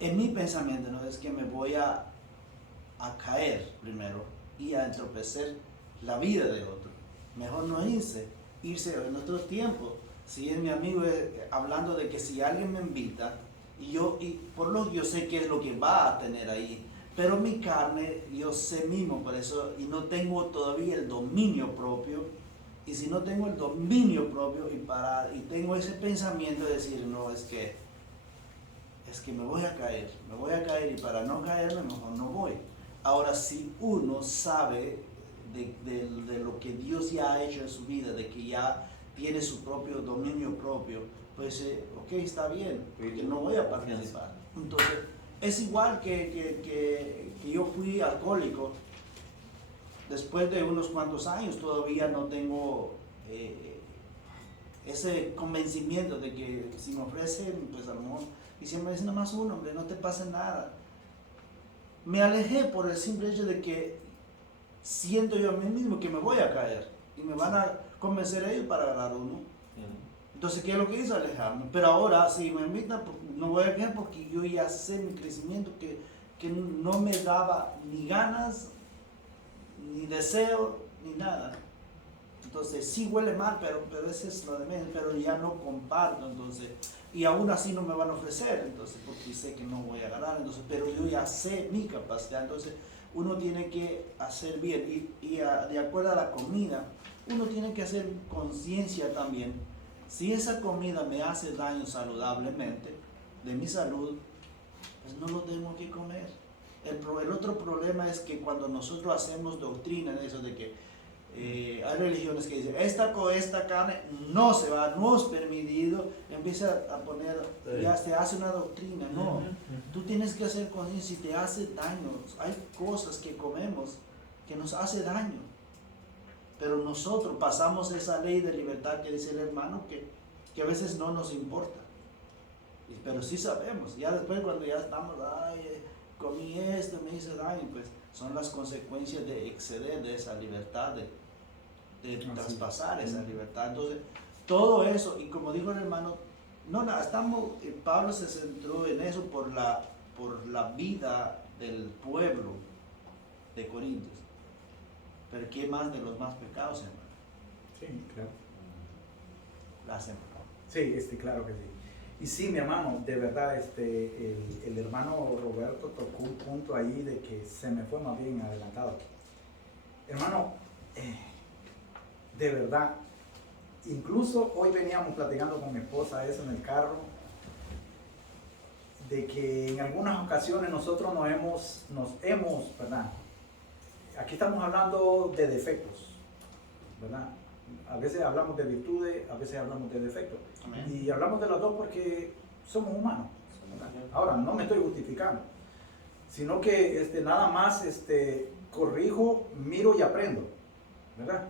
En mi pensamiento no es que me voy a caer primero y a entorpecer la vida de otro. Mejor no irse en otro tiempo. Si es mi amigo hablando de que si alguien me invita, y por lo que yo sé qué es lo que va a tener ahí, pero mi carne, yo sé mismo por eso, y no tengo todavía el dominio propio, y si no tengo el dominio propio y tengo ese pensamiento de decir, no, es que me voy a caer, y para no caerme mejor no voy. Ahora, si uno sabe de lo que Dios ya ha hecho en su vida, de que ya tiene su propio dominio propio, pues ok, está bien, que no voy a participar. Entonces, es igual que yo fui alcohólico. Después de unos cuantos años todavía no tengo ese convencimiento de que si me ofrecen, pues a lo mejor, y siempre me dicen, nomás uno, hombre, no te pasa nada. Me alejé por el simple hecho de que siento yo a mí mismo que me voy a caer y me van a convencer ellos para agarrar uno. Entonces, ¿qué es lo que hice? Alejarme. Pero ahora, si me invitan, no voy a quedar porque yo ya sé mi crecimiento que no me daba ni ganas, ni deseo, ni nada. Entonces, sí huele mal, pero ese es lo de menos, pero ya no comparto, entonces, y aún así no me van a ofrecer, entonces, porque sé que no voy a ganar, entonces, pero yo ya sé mi capacidad, entonces, uno tiene que hacer bien, y de acuerdo a la comida, uno tiene que hacer conciencia también. Si esa comida me hace daño saludablemente, de mi salud, pues no lo tengo que comer. El otro problema es que cuando nosotros hacemos doctrina en eso de que hay religiones que dicen, esta carne no se va, no es permitido, empieza a poner, ya se hace una doctrina. No, tú tienes que hacer conciencia si te hace daño. Hay cosas que comemos que nos hace daño. Pero nosotros pasamos esa ley de libertad que dice el hermano que a veces no nos importa. Pero sí sabemos. Ya después cuando ya estamos, comí esto, me hizo daño, pues son las consecuencias de exceder de esa libertad, de traspasar esa libertad. Entonces, todo eso, y como dijo el hermano, Pablo se centró en eso por la vida del pueblo de Corintios. Pero ¿qué más de los más pecados, hermano? Sí, claro. Gracias, Sí, claro que sí. Y sí, mi hermano, de verdad, el hermano Roberto tocó un punto ahí de que se me fue más bien adelantado. Hermano, de verdad, incluso hoy veníamos platicando con mi esposa eso en el carro, de que en algunas ocasiones nosotros nos hemos, ¿verdad? Aquí estamos hablando de defectos, ¿verdad? A veces hablamos de virtudes, a veces hablamos de defectos. Amén. Y hablamos de las dos porque somos humanos, ¿verdad? Ahora, no me estoy justificando, sino que nada más corrijo, miro y aprendo, ¿verdad?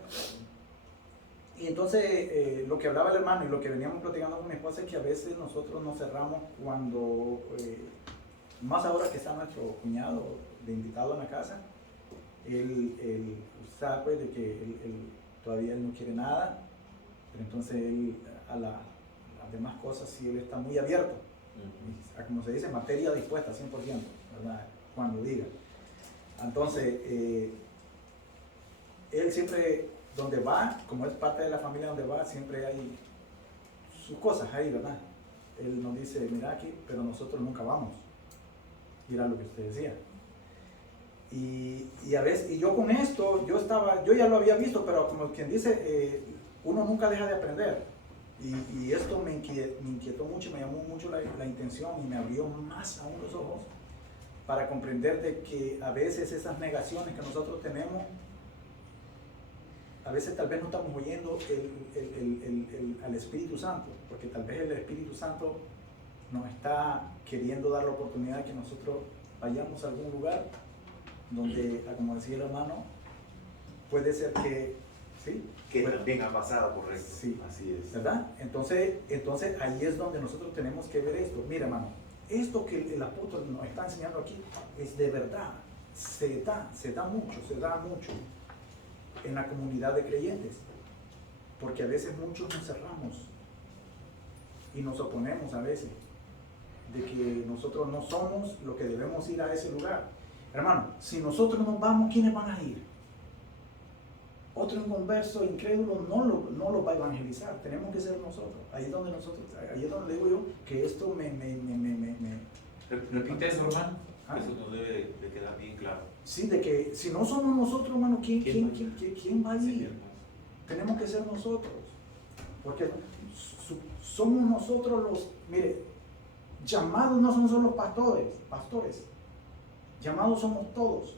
Y entonces, lo que hablaba el hermano y lo que veníamos platicando con mi esposa es que a veces nosotros nos cerramos cuando, más ahora que está nuestro cuñado de invitado en la casa, él sabe de que todavía él no quiere nada, pero entonces él a las demás cosas sí él está muy abierto, como se dice, materia dispuesta 100%, ¿verdad? Cuando diga. Entonces, él siempre, donde va, como es parte de la familia donde va, siempre hay sus cosas ahí, ¿verdad? Él nos dice, mira aquí, pero nosotros nunca vamos. Y era lo que usted decía. Y a veces, y yo con esto, yo ya lo había visto, pero como quien dice, uno nunca deja de aprender. Y esto me inquietó mucho, me llamó mucho la intención y me abrió más aún los ojos para comprender de que a veces esas negaciones que nosotros tenemos, a veces tal vez no estamos oyendo al Espíritu Santo, porque tal vez el Espíritu Santo nos está queriendo dar la oportunidad de que nosotros vayamos a algún lugar donde, como decía el hermano, puede ser que, ¿sí? Que también ha pasado, correcto. Sí. Así es. ¿Verdad? Entonces ahí es donde nosotros tenemos que ver esto. Mira, hermano, esto que el apóstol nos está enseñando aquí es de verdad. Se da mucho en la comunidad de creyentes. Porque a veces muchos nos cerramos y nos oponemos a veces de que nosotros no somos lo que debemos ir a ese lugar. Hermano, si nosotros nos vamos, ¿quiénes van a ir? Otro inconverso, incrédulo, no lo va a evangelizar. Tenemos que ser nosotros. Ahí es donde digo yo que esto Repite eso, hermano. Ah. Eso nos debe de quedar bien claro. Sí, de que si no somos nosotros, hermano, ¿quién va a ir? Sí, hermano. Tenemos que ser nosotros. Porque somos nosotros los, mire, llamados no son solo pastores. Llamados somos todos.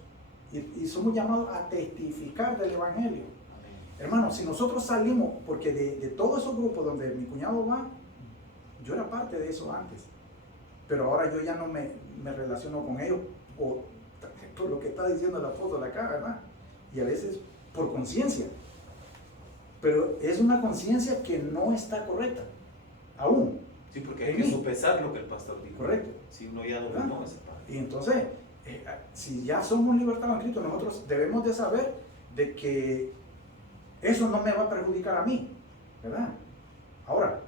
Y somos llamados a testificar del Evangelio. Amén. Hermano, si nosotros salimos, porque de todos esos grupos donde mi cuñado va, yo era parte de eso antes, pero ahora yo ya no me relaciono con ellos por lo que está diciendo el apóstol acá, ¿verdad? Y a veces por conciencia, pero es una conciencia que no está correcta, aún. Sí, porque hay que sopesar lo que el pastor dijo. Correcto. Si uno ya lo ¿Verdad? vio, esa parte. Y entonces, si ya somos libertados en Cristo, nosotros debemos de saber de que eso no me va a perjudicar a mí, ¿verdad? Ahora,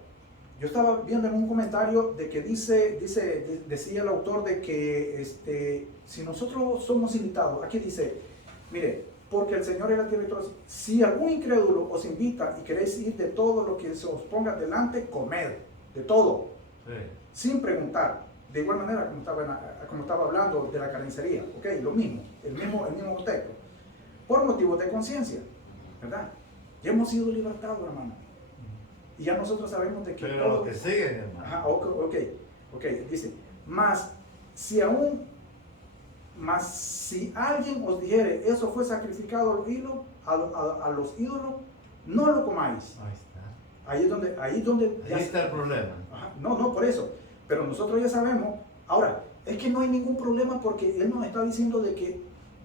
yo estaba viendo en un comentario de que decía el autor de que si nosotros somos invitados, aquí dice, mire, porque el Señor es la tierra y todo, si algún incrédulo os invita y queréis ir de todo lo que se os ponga delante, comed, de todo, sin preguntar. De igual manera, como estaba hablando de la carnicería, ¿ok? Lo mismo, el mismo contexto. Por motivos de conciencia, ¿verdad? Ya hemos sido libertados, hermano. Y ya nosotros sabemos de que... Pero lo que siguen, hermano. Ajá, ok, dice, mas si alguien os dijere, eso fue sacrificado a los ídolos, no lo comáis. Ahí está. Ahí es donde Ahí está el problema. Ajá, no, por eso. Pero nosotros ya sabemos. Ahora, es que no hay ningún problema porque Él nos está diciendo de que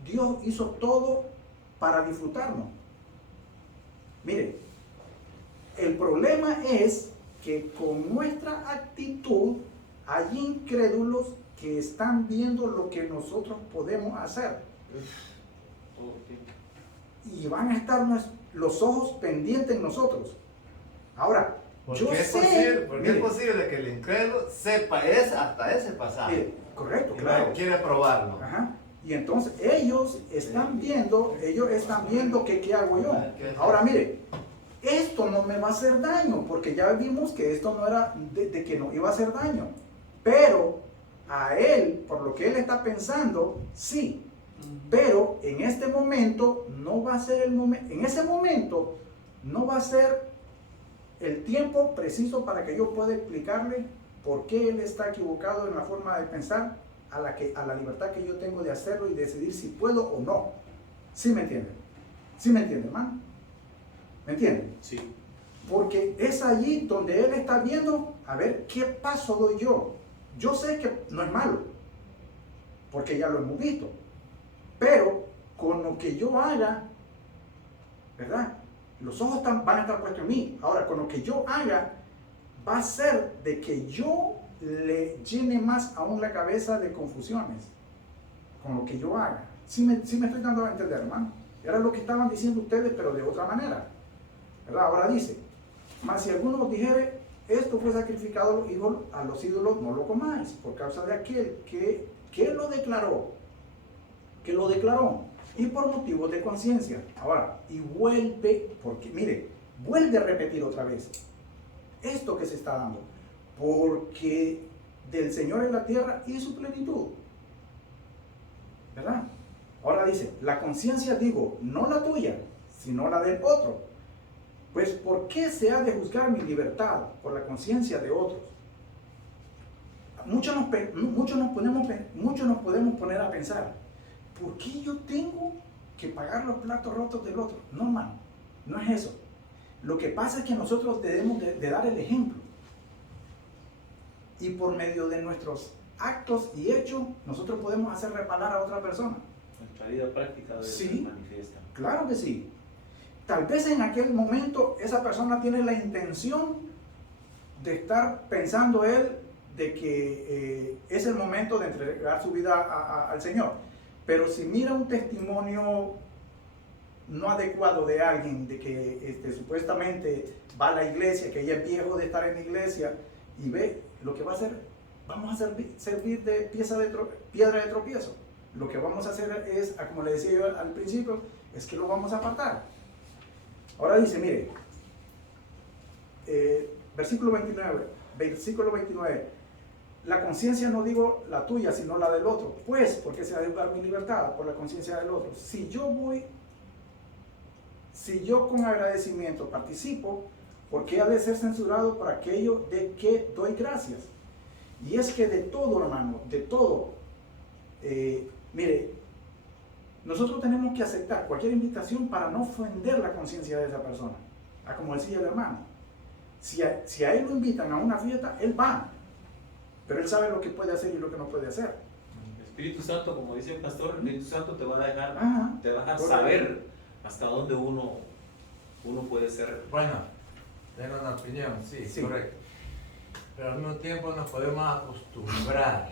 Dios hizo todo para disfrutarnos. Mire, el problema es que con nuestra actitud hay incrédulos que están viendo lo que nosotros podemos hacer. Todo el tiempo. Y van a estar los ojos pendientes en nosotros. Ahora, Porque yo es sé, posible que el incrédulo sepa hasta ese pasaje. mire, correcto, Y claro. quiere probarlo. Ajá. Y entonces ellos están viendo que qué hago yo. Ahora mire, esto no me va a hacer daño, porque ya vimos que esto no era de que no iba a hacer daño. Pero a él, por lo que él está pensando, sí. Pero en este momento no va a ser el momento, en ese momento no va a ser el tiempo preciso para que yo pueda explicarle por qué él está equivocado en la forma de pensar a la libertad que yo tengo de hacerlo y decidir si puedo o no. ¿Sí me entienden? ¿Sí me entienden, hermano? ¿Me entienden? Sí. Porque es allí donde él está viendo, a ver, ¿qué paso doy yo? Yo sé que no es malo, porque ya lo hemos visto, pero con lo que yo haga, ¿verdad? Los ojos van a estar puestos en mí. Ahora, con lo que yo haga, va a ser de que yo le llene más aún la cabeza de confusiones. Con lo que yo haga. Sí me estoy dando a entender, hermano. Era lo que estaban diciendo ustedes, pero de otra manera. ¿Verdad? Ahora dice, mas si alguno os dijere, esto fue sacrificado a los ídolos, no lo comáis, por causa de aquel que lo declaró. Que lo declaró. Y por motivos de conciencia. Ahora, y vuelve, porque mire, vuelve a repetir otra vez esto que se está dando. Porque del Señor es la tierra y su plenitud. ¿Verdad? Ahora dice, la conciencia digo, no la tuya, sino la del otro. Pues, ¿por qué se ha de juzgar mi libertad por la conciencia de otros? Muchos nos podemos poner a pensar, ¿por qué yo tengo que pagar los platos rotos del otro? No, hermano, no es eso. Lo que pasa es que nosotros debemos de dar el ejemplo. Y por medio de nuestros actos y hechos, nosotros podemos hacer reparar a otra persona. Nuestra vida práctica de Sí. se manifiesta. Claro que sí. Tal vez en aquel momento esa persona tiene la intención de estar pensando él de que es el momento de entregar su vida al Señor. Pero si mira un testimonio no adecuado de alguien, de que supuestamente va a la iglesia, que ya es viejo de estar en la iglesia, y ve lo que va a hacer, vamos a servir de piedra de tropiezo. Lo que vamos a hacer es, como le decía yo al principio, es que lo vamos a apartar. Ahora dice, mire, versículo 29, la conciencia no digo la tuya, sino la del otro. Pues, porque se ha de juzgar mi libertad por la conciencia del otro. Si yo con agradecimiento participo, ¿por qué ha de ser censurado por aquello de que doy gracias? Y es que de todo, hermano, de todo, mire, nosotros tenemos que aceptar cualquier invitación para no ofender la conciencia de esa persona. Como decía el hermano, si a él lo invitan a una fiesta, él va, pero él sabe lo que puede hacer y lo que no puede hacer. El Espíritu Santo, como dice el pastor, el Espíritu Santo te va a dejar, Ajá, te va a dejar correcto. saber hasta dónde uno puede ser. Bueno, tengo una opinión, sí, Sí. correcto. Pero al mismo tiempo nos podemos acostumbrar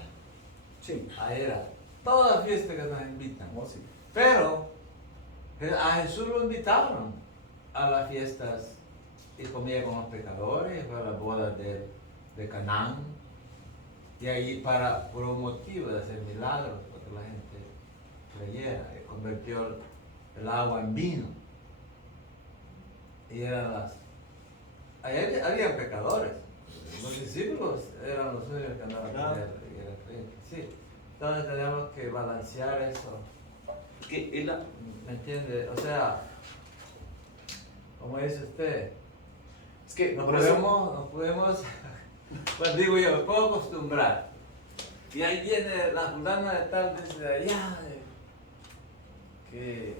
Sí. a ir a toda fiesta que nos invitan. Oh, sí. Pero a Jesús lo invitaron a las fiestas y comía con los pecadores, fue a las bodas de Canaán. Y ahí por un motivo de hacer milagros, para que la gente creyera, y convirtió el agua en vino. Y eran ahí había pecadores. Los discípulos eran los únicos que andaban con él y eran creyentes. Sí. Entonces tenemos que balancear eso. Que ¿Me entiende? O sea, como dice usted, es que nos por eso- podemos, pues digo yo, me puedo acostumbrar. Y ahí viene la fulana de tal desde allá, que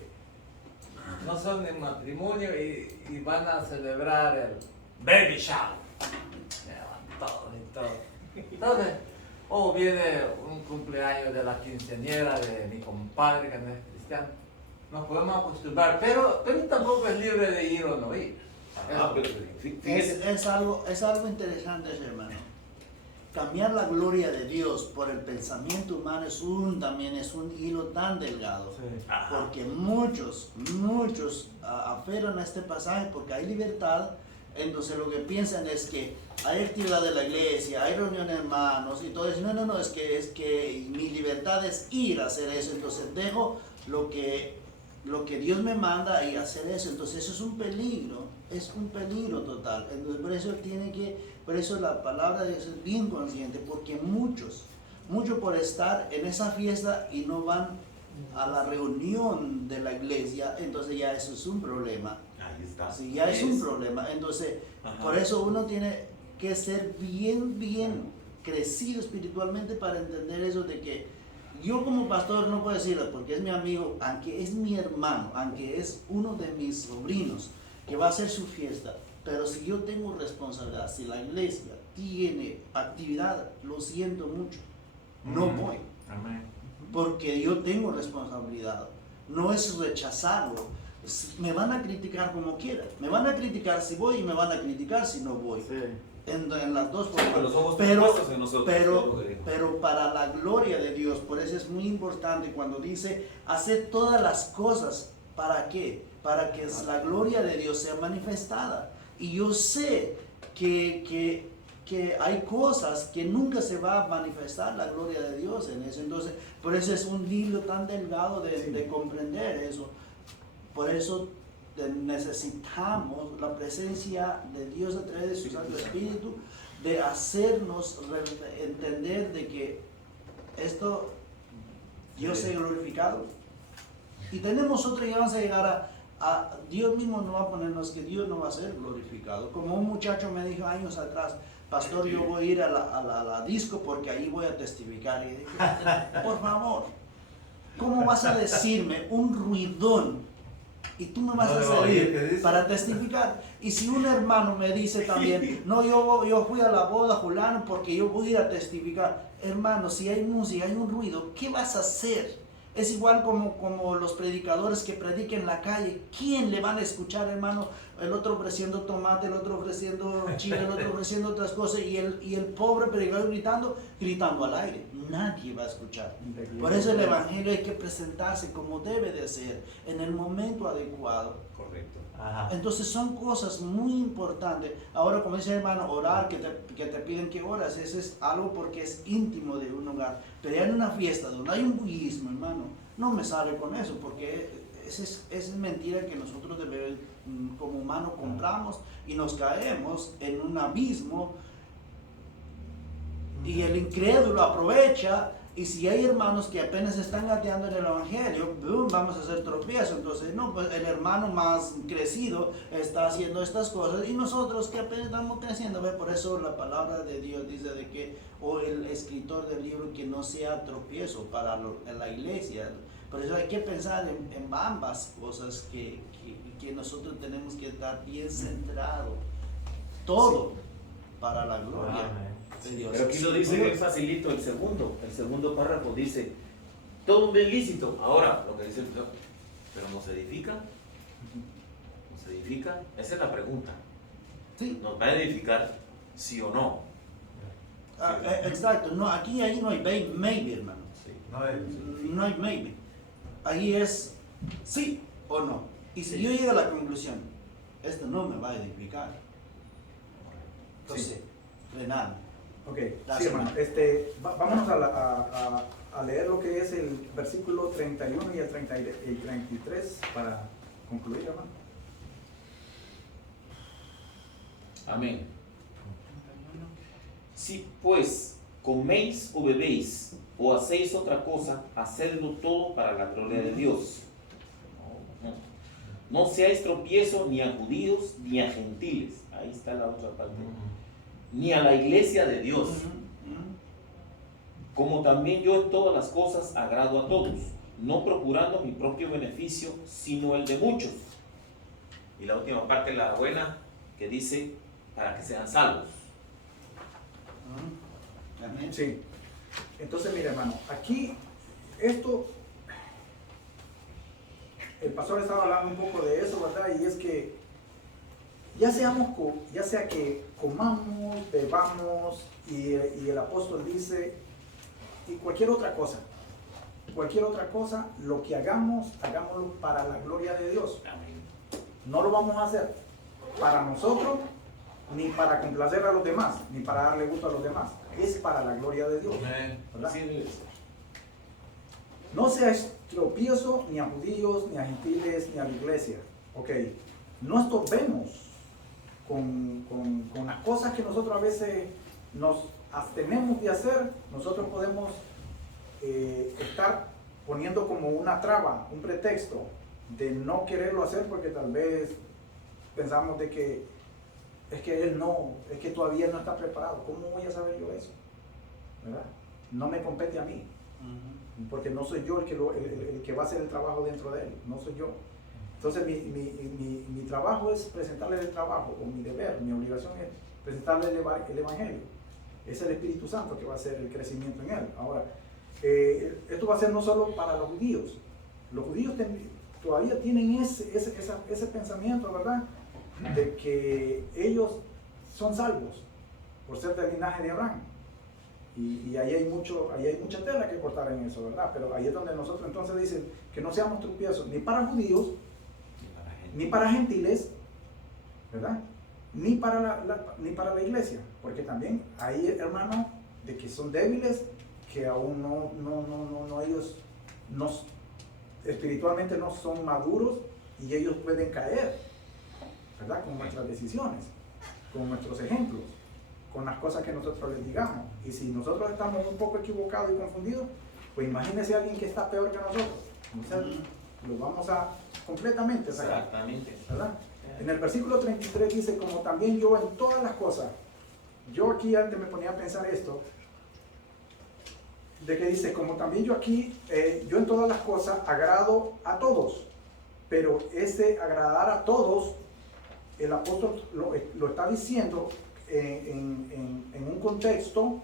no son de matrimonio y van a celebrar el baby shower. Llevan todo y todo. Entonces, o viene un cumpleaños de la quinceañera de mi compadre que no es cristiano. Nos podemos acostumbrar, pero tampoco es libre de ir o no ir. Ah, pero fíjese, Es algo interesante, hermano. Cambiar la gloria de Dios por el pensamiento humano también es un hilo tan delgado. Sí. Porque muchos aferran a este pasaje porque hay libertad. Entonces lo que piensan es que hay actividad de la iglesia, hay reuniones de hermanos y todo eso. No, es que mi libertad es ir a hacer eso. Entonces dejo lo que Dios me manda y hacer eso. Entonces eso es un peligro total. Entonces por eso la palabra de Dios es bien consciente, porque muchos por estar en esa fiesta y no van a la reunión de la iglesia, entonces ya eso es un problema. ahí está. Sí, ya es un problema. Entonces, Ajá. por eso uno tiene que ser bien crecido espiritualmente para entender eso de que yo como pastor no puedo decirlo porque es mi amigo, aunque es mi hermano, aunque es uno de mis sobrinos que va a hacer su fiesta, pero si yo tengo responsabilidad, si la iglesia tiene actividad, lo siento mucho, no voy. Amén. Porque yo tengo responsabilidad. No es rechazarlo. Me van a criticar como quieran. Me van a criticar si voy y me van a criticar si no voy. En las dos formas. Pero los ojos Pero- puestos en nosotros. Pero para la gloria de Dios, por eso es muy importante cuando dice hacer todas las cosas. ¿Para qué? Para que la gloria de Dios sea manifestada. Y yo sé que hay cosas que nunca se va a manifestar la gloria de Dios en eso. Entonces, por eso es un hilo tan delgado de comprender eso. Por eso necesitamos la presencia de Dios a través de su Santo Espíritu, de hacernos entender de que esto Dios sea glorificado. Y tenemos otro, y vamos a llegar a Dios mismo no va a ponernos que Dios no va a ser glorificado. Como un muchacho me dijo años atrás, pastor, yo voy a ir a la disco porque ahí voy a testificar. Y dije, por favor, ¿cómo vas a decirme un ruidón y tú me vas No a debo oír, ¿qué salir dice? para testificar? Y si un hermano me dice también, no, yo fui a la boda fulano porque yo voy a ir a testificar. Hermano, si hay música, hay un ruido, ¿qué vas a hacer Es igual como los predicadores que predican en la calle. ¿Quién le van a escuchar, hermano? El otro ofreciendo tomate, el otro ofreciendo chile, el otro ofreciendo otras cosas, y el pobre predicador gritando al aire. Nadie va a escuchar. Por eso el evangelio hay que presentarse como debe de ser, en el momento adecuado. Correcto. Ajá. Entonces son cosas muy importantes. Ahora, como dice el hermano, orar, que te piden que oras, eso es algo porque es íntimo de un hogar. Pero ya en una fiesta donde hay un bullismo, hermano, no me sale con eso, porque esa es mentira que nosotros como humanos compramos y nos caemos en un abismo, y el incrédulo aprovecha. Y si hay hermanos que apenas están gateando en el evangelio, ¡boom!, vamos a hacer tropiezo. Entonces, no, pues el hermano más crecido está haciendo estas cosas y nosotros que apenas estamos creciendo, ¿ve? Por eso la palabra de Dios dice de que, o el escritor del libro, que no sea tropiezo para la iglesia. Por eso hay que pensar en ambas cosas, que nosotros tenemos que estar bien centrados, todo para la gloria. Amén. De Dios. Pero aquí lo dice bien facilito, el segundo párrafo dice, todo es lícito. Ahora, lo que dice el Señor, pero ¿nos edifica? ¿Nos edifica? Esa es la pregunta. Sí. ¿Nos va a edificar sí o no? Exacto, no, ahí no hay maybe, hermano. Sí. No hay maybe. Ahí es sí o no. Y si yo llego a la conclusión, esto no me va a edificar, entonces, frenando. Ok, Gracias, sí, hermano. hermano. Vámonos a leer lo que es el versículo 31 y el 33 para concluir, hermano. Amén. Si pues coméis o bebéis o hacéis otra cosa, hacedlo todo para la gloria de Dios. No seáis tropiezo ni a judíos ni a gentiles. Ahí está la otra parte. Ni a la iglesia de Dios. Como también yo en todas las cosas agrado a todos, no procurando mi propio beneficio, sino el de muchos. Y la última parte, la buena, que dice, para que sean salvos. Amén. Sí. Entonces, mire, hermano, aquí el pastor estaba hablando un poco de eso, ¿verdad? Y es que ya sea que comamos, bebamos, y el apóstol dice, y cualquier otra cosa, lo que hagámoslo para la gloria de Dios. No lo vamos a hacer para nosotros, ni para complacer a los demás, ni para darle gusto a los demás. Es para la gloria de Dios, ¿verdad? No seas tropiezo ni a judíos, ni a gentiles, ni a la iglesia. Ok, no estorbemos con las cosas que nosotros a veces nos abstenemos de hacer. Nosotros podemos estar poniendo como una traba, un pretexto de no quererlo hacer porque tal vez pensamos de que es que todavía no está preparado. ¿Cómo voy a saber yo eso? ¿Verdad? No me compete a mí, porque no soy yo el que va a hacer el trabajo dentro de él, no soy yo. Entonces mi trabajo es presentarle el trabajo, o mi deber, mi obligación es presentarle el evangelio. Es el Espíritu Santo que va a hacer el crecimiento en él. Ahora, esto va a ser no solo para los judíos todavía tienen ese pensamiento, ¿verdad? De que ellos son salvos por ser del linaje de Abraham. Y ahí hay mucha tela que cortar en eso, ¿verdad? Pero ahí es donde nosotros entonces dicen que no seamos tropiezos ni para judíos, ni para gentiles, ¿verdad? Ni para la iglesia, porque también hay hermanos de que son débiles, que aún ellos espiritualmente no son maduros, y ellos pueden caer, ¿verdad? Con nuestras decisiones, con nuestros ejemplos, con las cosas que nosotros les digamos. Y si nosotros estamos un poco equivocados y confundidos, pues imagínese a alguien que está peor que nosotros. O sea, lo vamos a completamente sacar. Exactamente. ¿Verdad? En el versículo 33 dice, como también yo en todas las cosas. Yo aquí antes me ponía a pensar esto, de que dice, como también yo aquí, yo en todas las cosas agrado a todos. Pero ese agradar a todos, el apóstol lo está diciendo en un contexto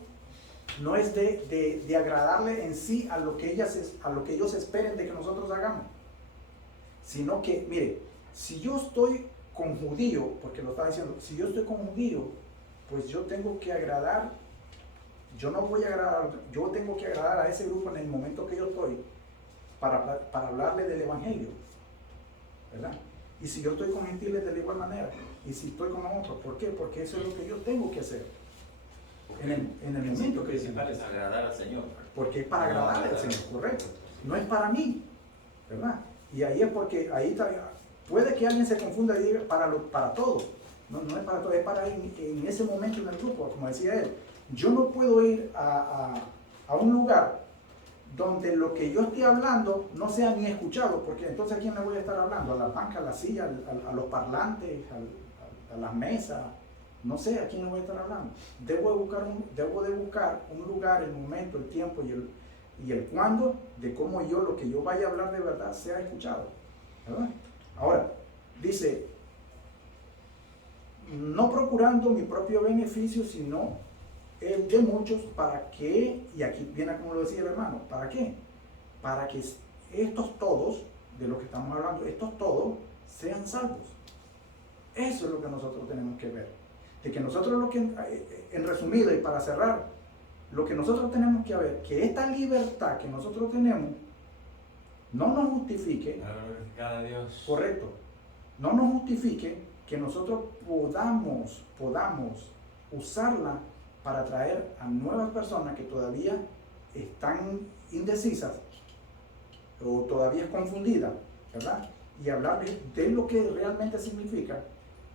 no es de agradarle en sí a lo que ellos esperen de que nosotros hagamos, sino que, mire, si yo estoy con judío, porque lo está diciendo, si yo estoy con judío, pues yo tengo que agradar, yo no voy a agradar, yo tengo que agradar a ese grupo en el momento que yo estoy para hablarle del evangelio, ¿verdad? Y si yo estoy con gentiles de la igual manera, y si estoy con otros, ¿por qué? Porque eso es lo que yo tengo que hacer en el momento que principal es agradar al Señor. porque es para agradarle al Señor, correcto, no es para mí, ¿verdad? Y ahí es porque ahí está, puede que alguien se confunda y diga para todo, no es para todo, es para en ese momento en el grupo, como decía él. Yo no puedo ir a un lugar donde lo que yo estoy hablando no sea ni escuchado, porque entonces ¿a quién le voy a estar hablando? A la banca, a la silla, a los parlantes, a las mesas, no sé a quién le voy a estar hablando. Debo de buscar un lugar, el momento, el tiempo y el cuándo de cómo lo que yo vaya a hablar de verdad sea escuchado, ¿verdad? Ahora, dice, no procurando mi propio beneficio, sino el de muchos, para que, y aquí viene como lo decía el hermano, ¿para qué? Para que estos todos, de lo que estamos hablando, estos todos sean salvos. Eso es lo que nosotros tenemos que ver. De que nosotros en resumido y para cerrar, lo que nosotros tenemos que ver, que esta libertad que nosotros tenemos, no nos justifique, Para glorificar a Dios. correcto, no nos justifique que nosotros podamos usarla para atraer a nuevas personas que todavía están indecisas o todavía confundidas, ¿verdad? Y hablarles de lo que realmente significa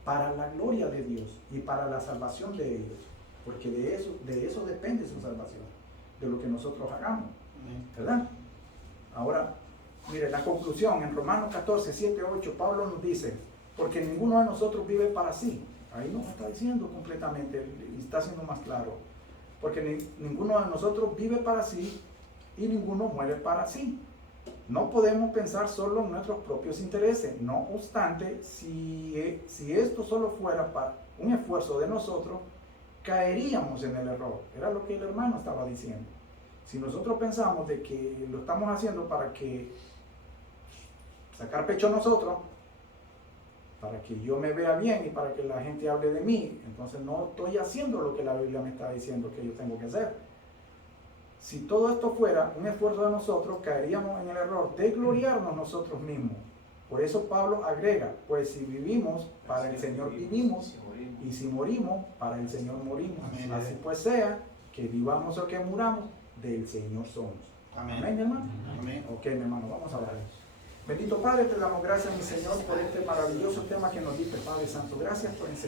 para la gloria de Dios y para la salvación de ellos, porque de eso depende su salvación, de lo que nosotros hagamos, ¿verdad? Ahora, mire, la conclusión en Romanos 14, 7, 8, Pablo nos dice, porque ninguno de nosotros vive para sí. Ahí nos está diciendo completamente, y está siendo más claro, porque ninguno de nosotros vive para sí y ninguno muere para sí. No podemos pensar solo en nuestros propios intereses. No obstante, si esto solo fuera para un esfuerzo de nosotros, caeríamos en el error. Era lo que el hermano estaba diciendo. Si nosotros pensamos de que lo estamos haciendo para que sacar pecho a nosotros, para que yo me vea bien y para que la gente hable de mí, entonces no estoy haciendo lo que la Biblia me está diciendo que yo tengo que hacer. Si todo esto fuera un esfuerzo de nosotros, caeríamos en el error de gloriarnos nosotros mismos. Por eso Pablo agrega, pues si vivimos, para el Señor vivimos, y si morimos, para el Señor morimos. Amén. Así pues sea, que vivamos o que muramos, del Señor somos. Amén. Amén, mi hermano. Amén. Ok, mi hermano, vamos a orar. Bendito Padre, te damos gracias, mi Señor, por este maravilloso tema que nos diste, Padre Santo. Gracias por enseñar.